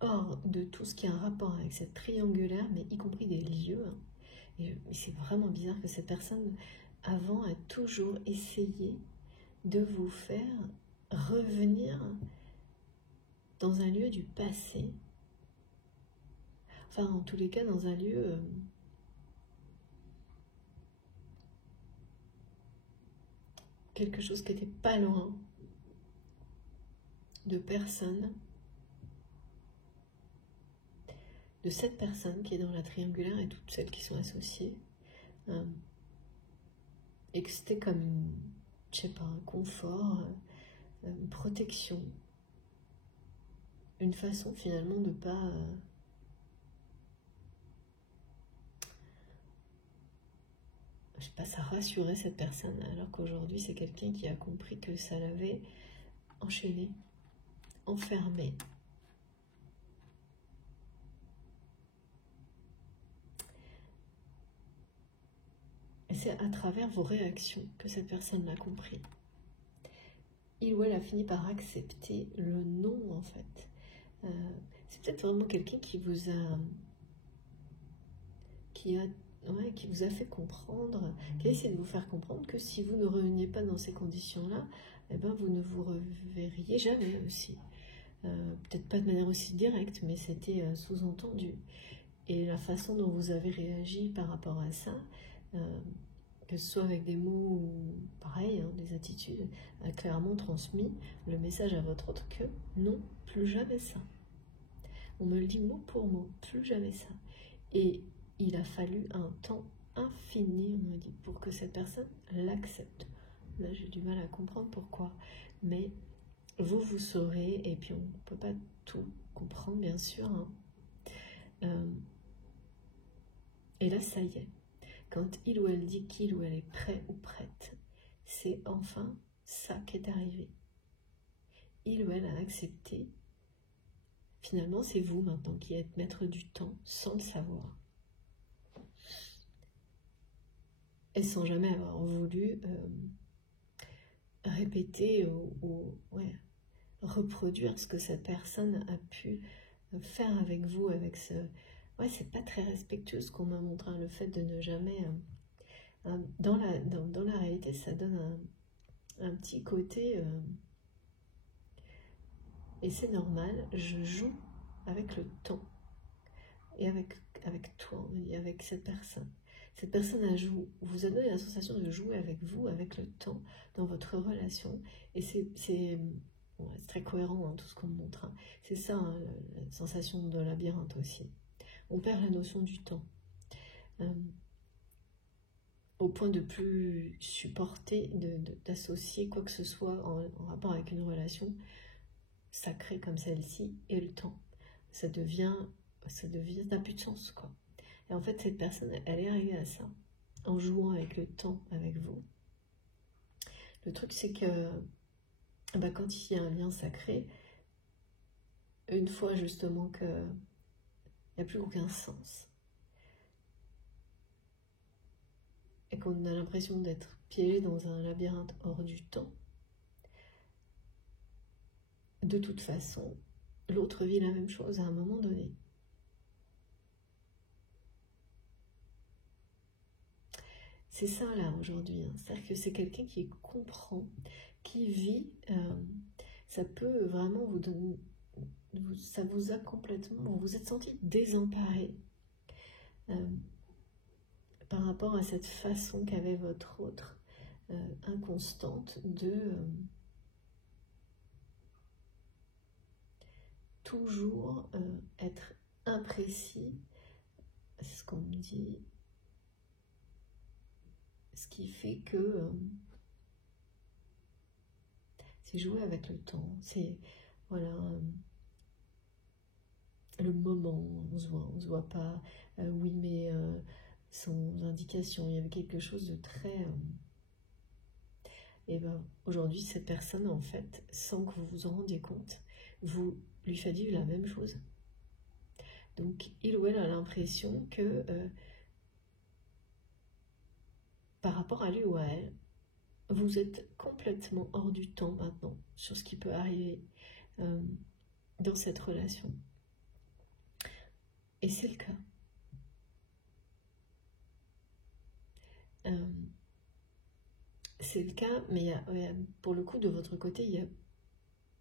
hors de tout ce qui a un rapport avec cette triangulaire, mais y compris des lieux. Et c'est vraiment bizarre que cette personne, avant, a toujours essayé de vous faire revenir dans un lieu du passé, enfin en tous les cas dans un lieu quelque chose qui n'était pas loin de personne, de cette personne qui est dans la triangulaire et toutes celles qui sont associées, et que c'était comme une, je sais pas, un confort, une protection, une façon finalement de pas je sais pas, ça rassurait cette personne, alors qu'aujourd'hui c'est quelqu'un qui a compris que ça l'avait enchaîné, enfermé. Et c'est à travers vos réactions que cette personne l'a compris. Il ou elle a fini par accepter le non, en fait. C'est peut-être vraiment quelqu'un qui vous a fait comprendre, qui a essayé de vous faire comprendre que si vous ne reveniez pas dans ces conditions-là, eh ben vous ne vous reverriez jamais aussi. Peut-être pas de manière aussi directe, mais c'était sous-entendu. Et la façon dont vous avez réagi par rapport à ça, que ce soit avec des mots ou pareil, hein, des attitudes, a clairement transmis le message à votre autre que non, plus jamais ça. On me le dit mot pour mot, plus jamais ça. Et il a fallu un temps infini, on me dit, pour que cette personne l'accepte. Là, j'ai du mal à comprendre pourquoi. Mais vous saurez, et puis on ne peut pas tout comprendre, bien sûr. Hein. Et là, ça y est. Quand il ou elle dit qu'il ou elle est prêt ou prête, c'est enfin ça qui est arrivé. Il ou elle a accepté. Finalement, c'est vous maintenant qui êtes maître du temps sans le savoir. Et sans jamais avoir voulu répéter ou reproduire ce que cette personne a pu faire avec vous, avec ce... Ouais, c'est pas très respectueux ce qu'on m'a montré, hein, le fait de ne jamais... dans la réalité, ça donne un petit côté... et c'est normal, je joue avec le temps. Et avec toi, avec cette personne. Cette personne vous a donné la sensation de jouer avec vous, avec le temps, dans votre relation. Et c'est très cohérent dans tout ce qu'on me montre. Hein. C'est ça, hein, la sensation de labyrinthe aussi. On perd la notion du temps. Au point de plus supporter, d'associer quoi que ce soit en rapport avec une relation sacrée comme celle-ci et le temps. Ça devient ça n'a plus de sens, quoi. Et en fait, cette personne, elle est arrivée à ça, en jouant avec le temps, avec vous. Le truc, c'est que quand il y a un lien sacré, une fois justement qu'il n'y a plus aucun sens, et qu'on a l'impression d'être piégé dans un labyrinthe hors du temps, de toute façon, l'autre vit la même chose à un moment donné. C'est ça là aujourd'hui, hein. C'est-à-dire que c'est quelqu'un qui comprend, qui vit, ça peut vraiment vous donner, ça vous a complètement, vous vous êtes senti désemparé par rapport à cette façon qu'avait votre autre inconstante de toujours être imprécis, c'est ce qu'on me dit, ce qui fait que c'est jouer avec le temps, c'est voilà le moment, on se voit pas, oui mais sans indication, il y avait quelque chose de très et ben aujourd'hui cette personne en fait, sans que vous vous en rendiez compte, vous lui faites vivre la même chose. Donc il ou elle a l'impression que par rapport à lui ou à elle, vous êtes complètement hors du temps maintenant sur ce qui peut arriver dans cette relation. Et c'est le cas. C'est le cas, mais pour le coup, de votre côté, il n'y a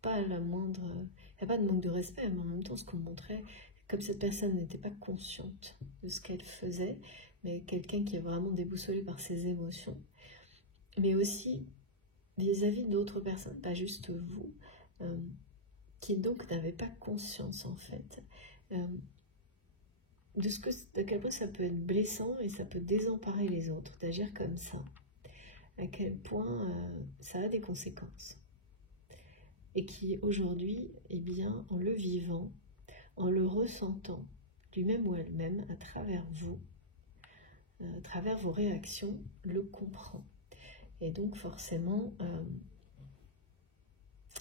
pas la moindre... Il n'y a pas de manque de respect, mais en même temps, ce qu'on montrait, comme cette personne n'était pas consciente de ce qu'elle faisait, mais quelqu'un qui est vraiment déboussolé par ses émotions, mais aussi vis-à-vis d'autres personnes, pas juste vous, qui donc n'avaient pas conscience, en fait, de quel point ça peut être blessant et ça peut désemparer les autres, d'agir comme ça. À quel point ça a des conséquences. Et qui aujourd'hui, eh bien, en le vivant, en le ressentant, lui-même ou elle-même, à travers vous, à travers vos réactions, le comprend. Et donc forcément,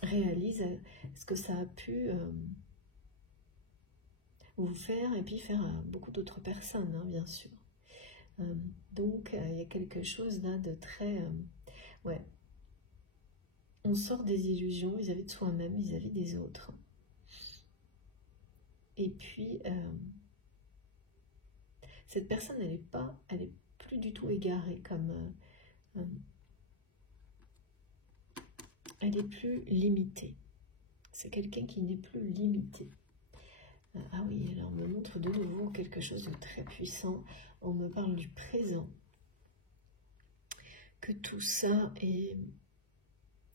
réalise ce que ça a pu vous faire, et puis faire à beaucoup d'autres personnes, hein, bien sûr. Donc, il y a quelque chose là de très... ouais. On sort des illusions vis-à-vis de soi-même, vis-à-vis des autres. Et puis, cette personne, elle est plus du tout égarée, comme... elle est plus limitée. C'est quelqu'un qui n'est plus limité. Ah oui, alors on me montre de nouveau quelque chose de très puissant. On me parle du présent. Que tout ça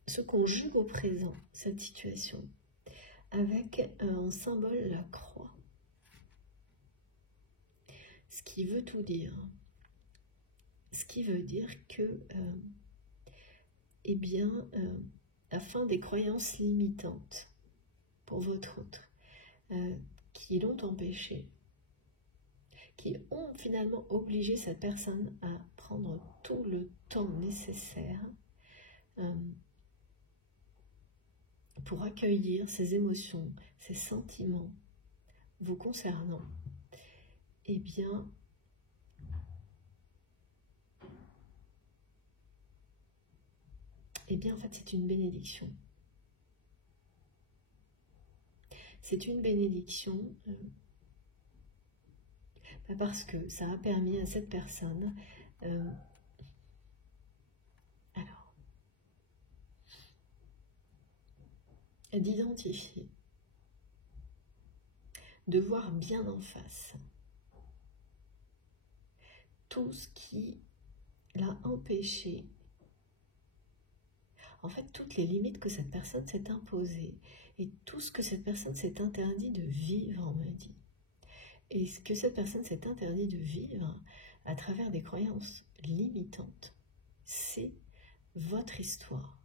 se conjugue au présent, cette situation, avec un symbole, la croix. Ce qui veut tout dire. Ce qui veut dire que, eh bien, la fin des croyances limitantes pour votre autre, qui l'ont empêché, qui ont finalement obligé cette personne à prendre tout le temps nécessaire pour accueillir ses émotions, ses sentiments vous concernant, eh bien, en fait, c'est une bénédiction. C'est une bénédiction parce que ça a permis à cette personne d'identifier, de voir bien en face tout ce qui l'a empêché, en fait toutes les limites que cette personne s'est imposées et tout ce que cette personne s'est interdit de vivre, on me dit. Et ce que cette personne s'est interdit de vivre à travers des croyances limitantes, c'est votre histoire.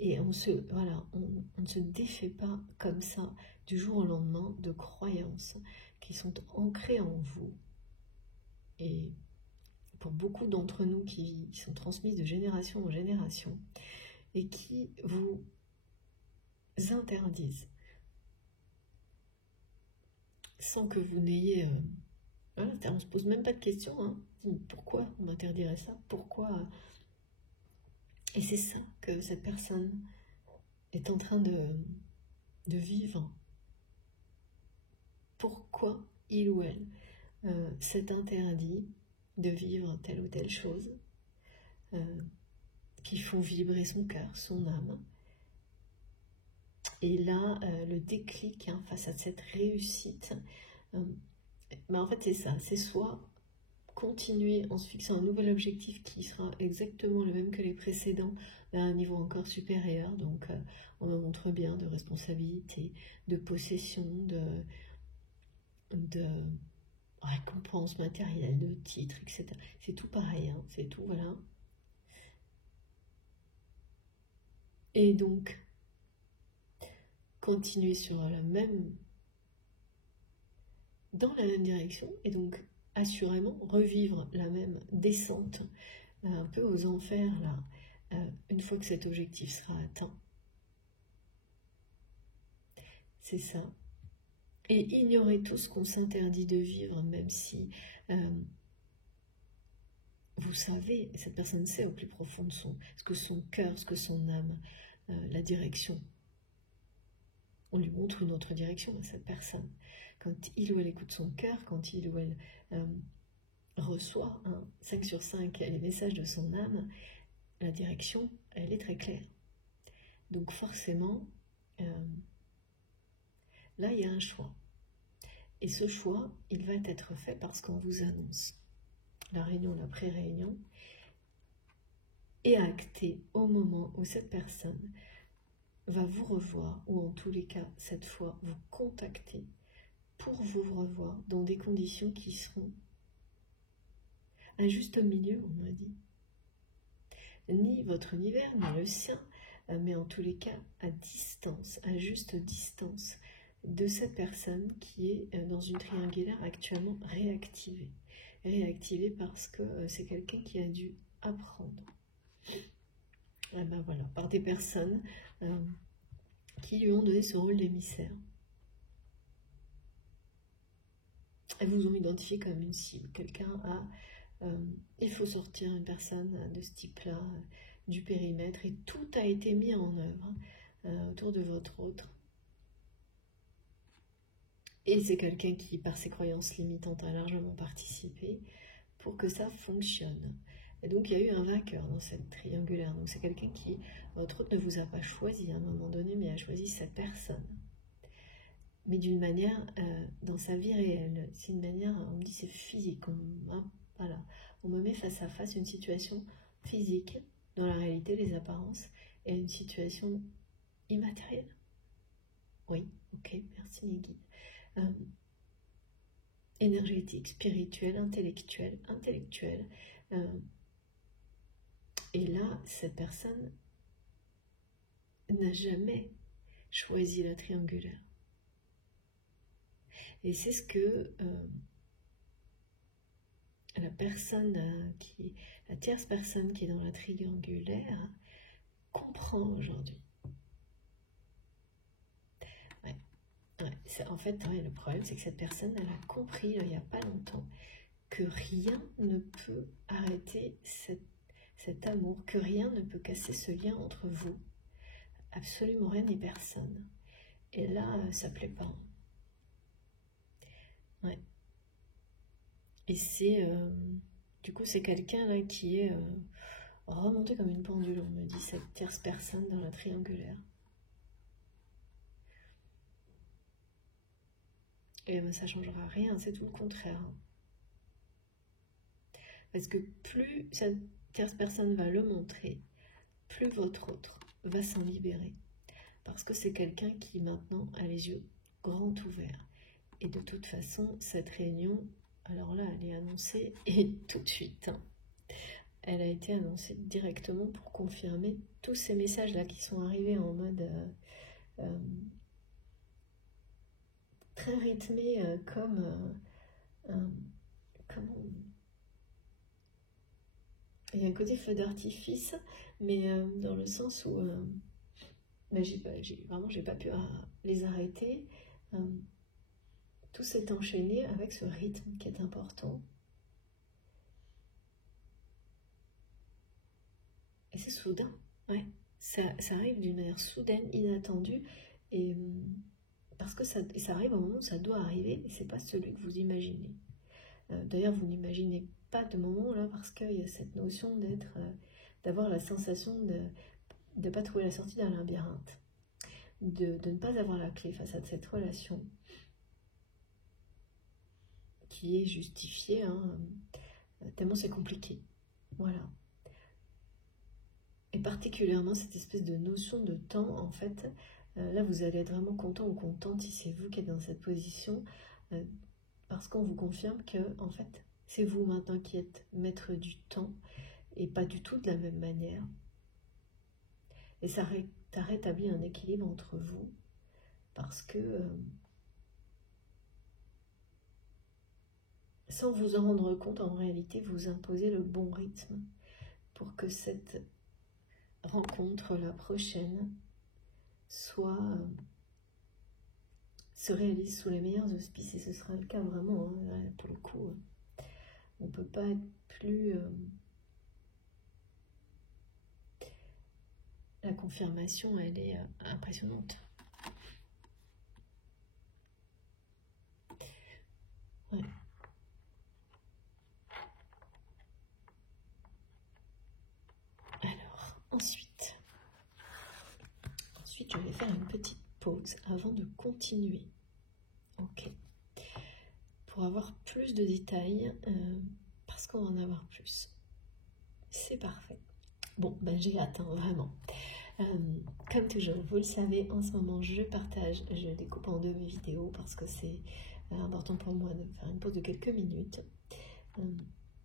Et on ne se défait pas comme ça du jour au lendemain de croyances qui sont ancrées en vous, et pour beaucoup d'entre nous qui sont transmises de génération en génération, et qui vous interdisent, sans que vous n'ayez... voilà, on ne se pose même pas de questions, hein. Pourquoi on m'interdirait ça? Pourquoi? Et c'est ça que cette personne est en train de vivre. Pourquoi il ou elle s'est interdit de vivre telle ou telle chose qui font vibrer son cœur, son âme. Et là, le déclic face à cette réussite, en fait c'est ça, c'est soit continuer en se fixant un nouvel objectif qui sera exactement le même que les précédents, à un niveau encore supérieur, donc on me montre bien de responsabilité, de possession, de récompense matérielle, de titres, etc. C'est tout pareil, hein, c'est tout, voilà. Et donc, continuer dans la même direction, et donc assurément revivre la même descente, un peu aux enfers, là, une fois que cet objectif sera atteint. C'est ça. Et ignorer tout ce qu'on s'interdit de vivre, même si vous savez, cette personne sait au plus profond de ce que son cœur, ce que son âme, la direction. On lui montre une autre direction à cette personne. Quand il ou elle écoute son cœur, quand il ou elle reçoit 5 sur 5 les messages de son âme, la direction, elle est très claire. Donc forcément, là il y a un choix. Et ce choix, il va être fait parce qu'on vous annonce la réunion, la pré-réunion, est actée au moment où cette personne va vous revoir, ou en tous les cas, cette fois, vous contacter pour vous revoir dans des conditions qui seront un juste milieu, on m'a dit. Ni votre univers, ni le sien, mais en tous les cas, à distance, à juste distance de cette personne qui est dans une triangulaire actuellement réactivée. Réactivée parce que c'est quelqu'un qui a dû apprendre. Et ben voilà, par des personnes qui lui ont donné ce rôle d'émissaire. Elles vous ont identifié comme une cible. Quelqu'un il faut sortir une personne de ce type-là du périmètre, et tout a été mis en œuvre autour de votre autre. Et c'est quelqu'un qui, par ses croyances limitantes, a largement participé pour que ça fonctionne. Et donc, il y a eu un vainqueur dans cette triangulaire. Donc, c'est quelqu'un qui, votre autre ne vous a pas choisi à un moment donné, mais a choisi cette personne. Mais d'une manière, dans sa vie réelle. C'est une manière, on me dit, c'est physique. Voilà. On me met face à face une situation physique, dans la réalité, les apparences, et une situation immatérielle. Oui, ok, merci Nigui. Énergétique, spirituelle, intellectuelle. Et là, cette personne n'a jamais choisi la triangulaire. Et c'est ce que la tierce personne qui est dans la triangulaire comprend aujourd'hui. En fait, le problème, c'est que cette personne, elle a compris il n'y a pas longtemps que rien ne peut arrêter cet amour, que rien ne peut casser ce lien entre vous. Absolument rien ni personne. Et là, ça ne plaît pas. Ouais. Et c'est, du coup, c'est quelqu'un là qui est remonté comme une pendule, on me dit, cette tierce personne dans la triangulaire. Et ben, ça ne changera rien, c'est tout le contraire. Parce que plus cette tierce personne va le montrer, plus votre autre va s'en libérer. Parce que c'est quelqu'un qui maintenant a les yeux grands ouverts. Et de toute façon, cette réunion, alors là, elle est annoncée et tout de suite. Elle a été annoncée directement pour confirmer tous ces messages-là qui sont arrivés en mode très rythmé comme il y a un côté feu d'artifice, mais dans le sens où ben, j'ai pas pu les arrêter. Tout s'est enchaîné avec ce rythme qui est important. Et c'est soudain, ouais. Ça arrive d'une manière soudaine, inattendue, et parce que ça arrive au moment où ça doit arriver, et c'est pas celui que vous imaginez. D'ailleurs, vous n'imaginez pas de moment là, parce qu'il y a cette notion d'avoir la sensation de ne pas trouver la sortie d'un labyrinthe, de ne pas avoir la clé face à cette relation qui est justifiée, hein, tellement c'est compliqué. Voilà. Et particulièrement cette espèce de notion de temps, en fait, là vous allez être vraiment content ou contente si c'est vous qui êtes dans cette position, parce qu'on vous confirme que, en fait, c'est vous maintenant qui êtes maître du temps, et pas du tout de la même manière. Et ça rétablit un équilibre entre vous, parce que, sans vous en rendre compte, en réalité, vous imposez le bon rythme pour que cette rencontre, la prochaine, se réalise sous les meilleurs auspices, et ce sera le cas vraiment, hein, pour le coup. On ne peut pas être plus... la confirmation, elle est impressionnante. Ouais. Alors, ensuite, je vais faire une petite pause avant de continuer. Ok. Pour avoir plus de détails, parce qu'on va en avoir plus. C'est parfait. Bon, ben j'ai hâte, hein, vraiment. Comme toujours, vous le savez, en ce moment, je découpe en 2 mes vidéos parce que c'est important pour moi de faire une pause de quelques minutes.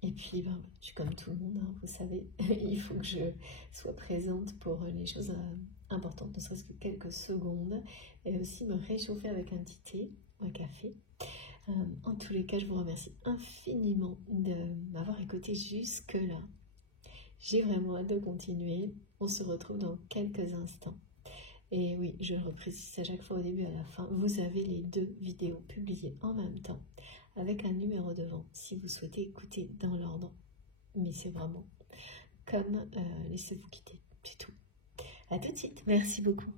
Et puis, ben, je suis comme tout le monde, hein, vous savez, il faut que je sois présente pour les choses importantes, ne serait-ce que quelques secondes, et aussi me réchauffer avec un petit thé ou un café. En tous les cas, je vous remercie infiniment de m'avoir écouté jusque-là. J'ai vraiment hâte de continuer. On se retrouve dans quelques instants. Et oui, je le reprécise à chaque fois au début et à la fin, vous avez les 2 vidéos publiées en même temps, avec un numéro devant, si vous souhaitez écouter dans l'ordre. Mais c'est vraiment comme laissez-vous quitter, c'est tout. À tout de suite, merci beaucoup.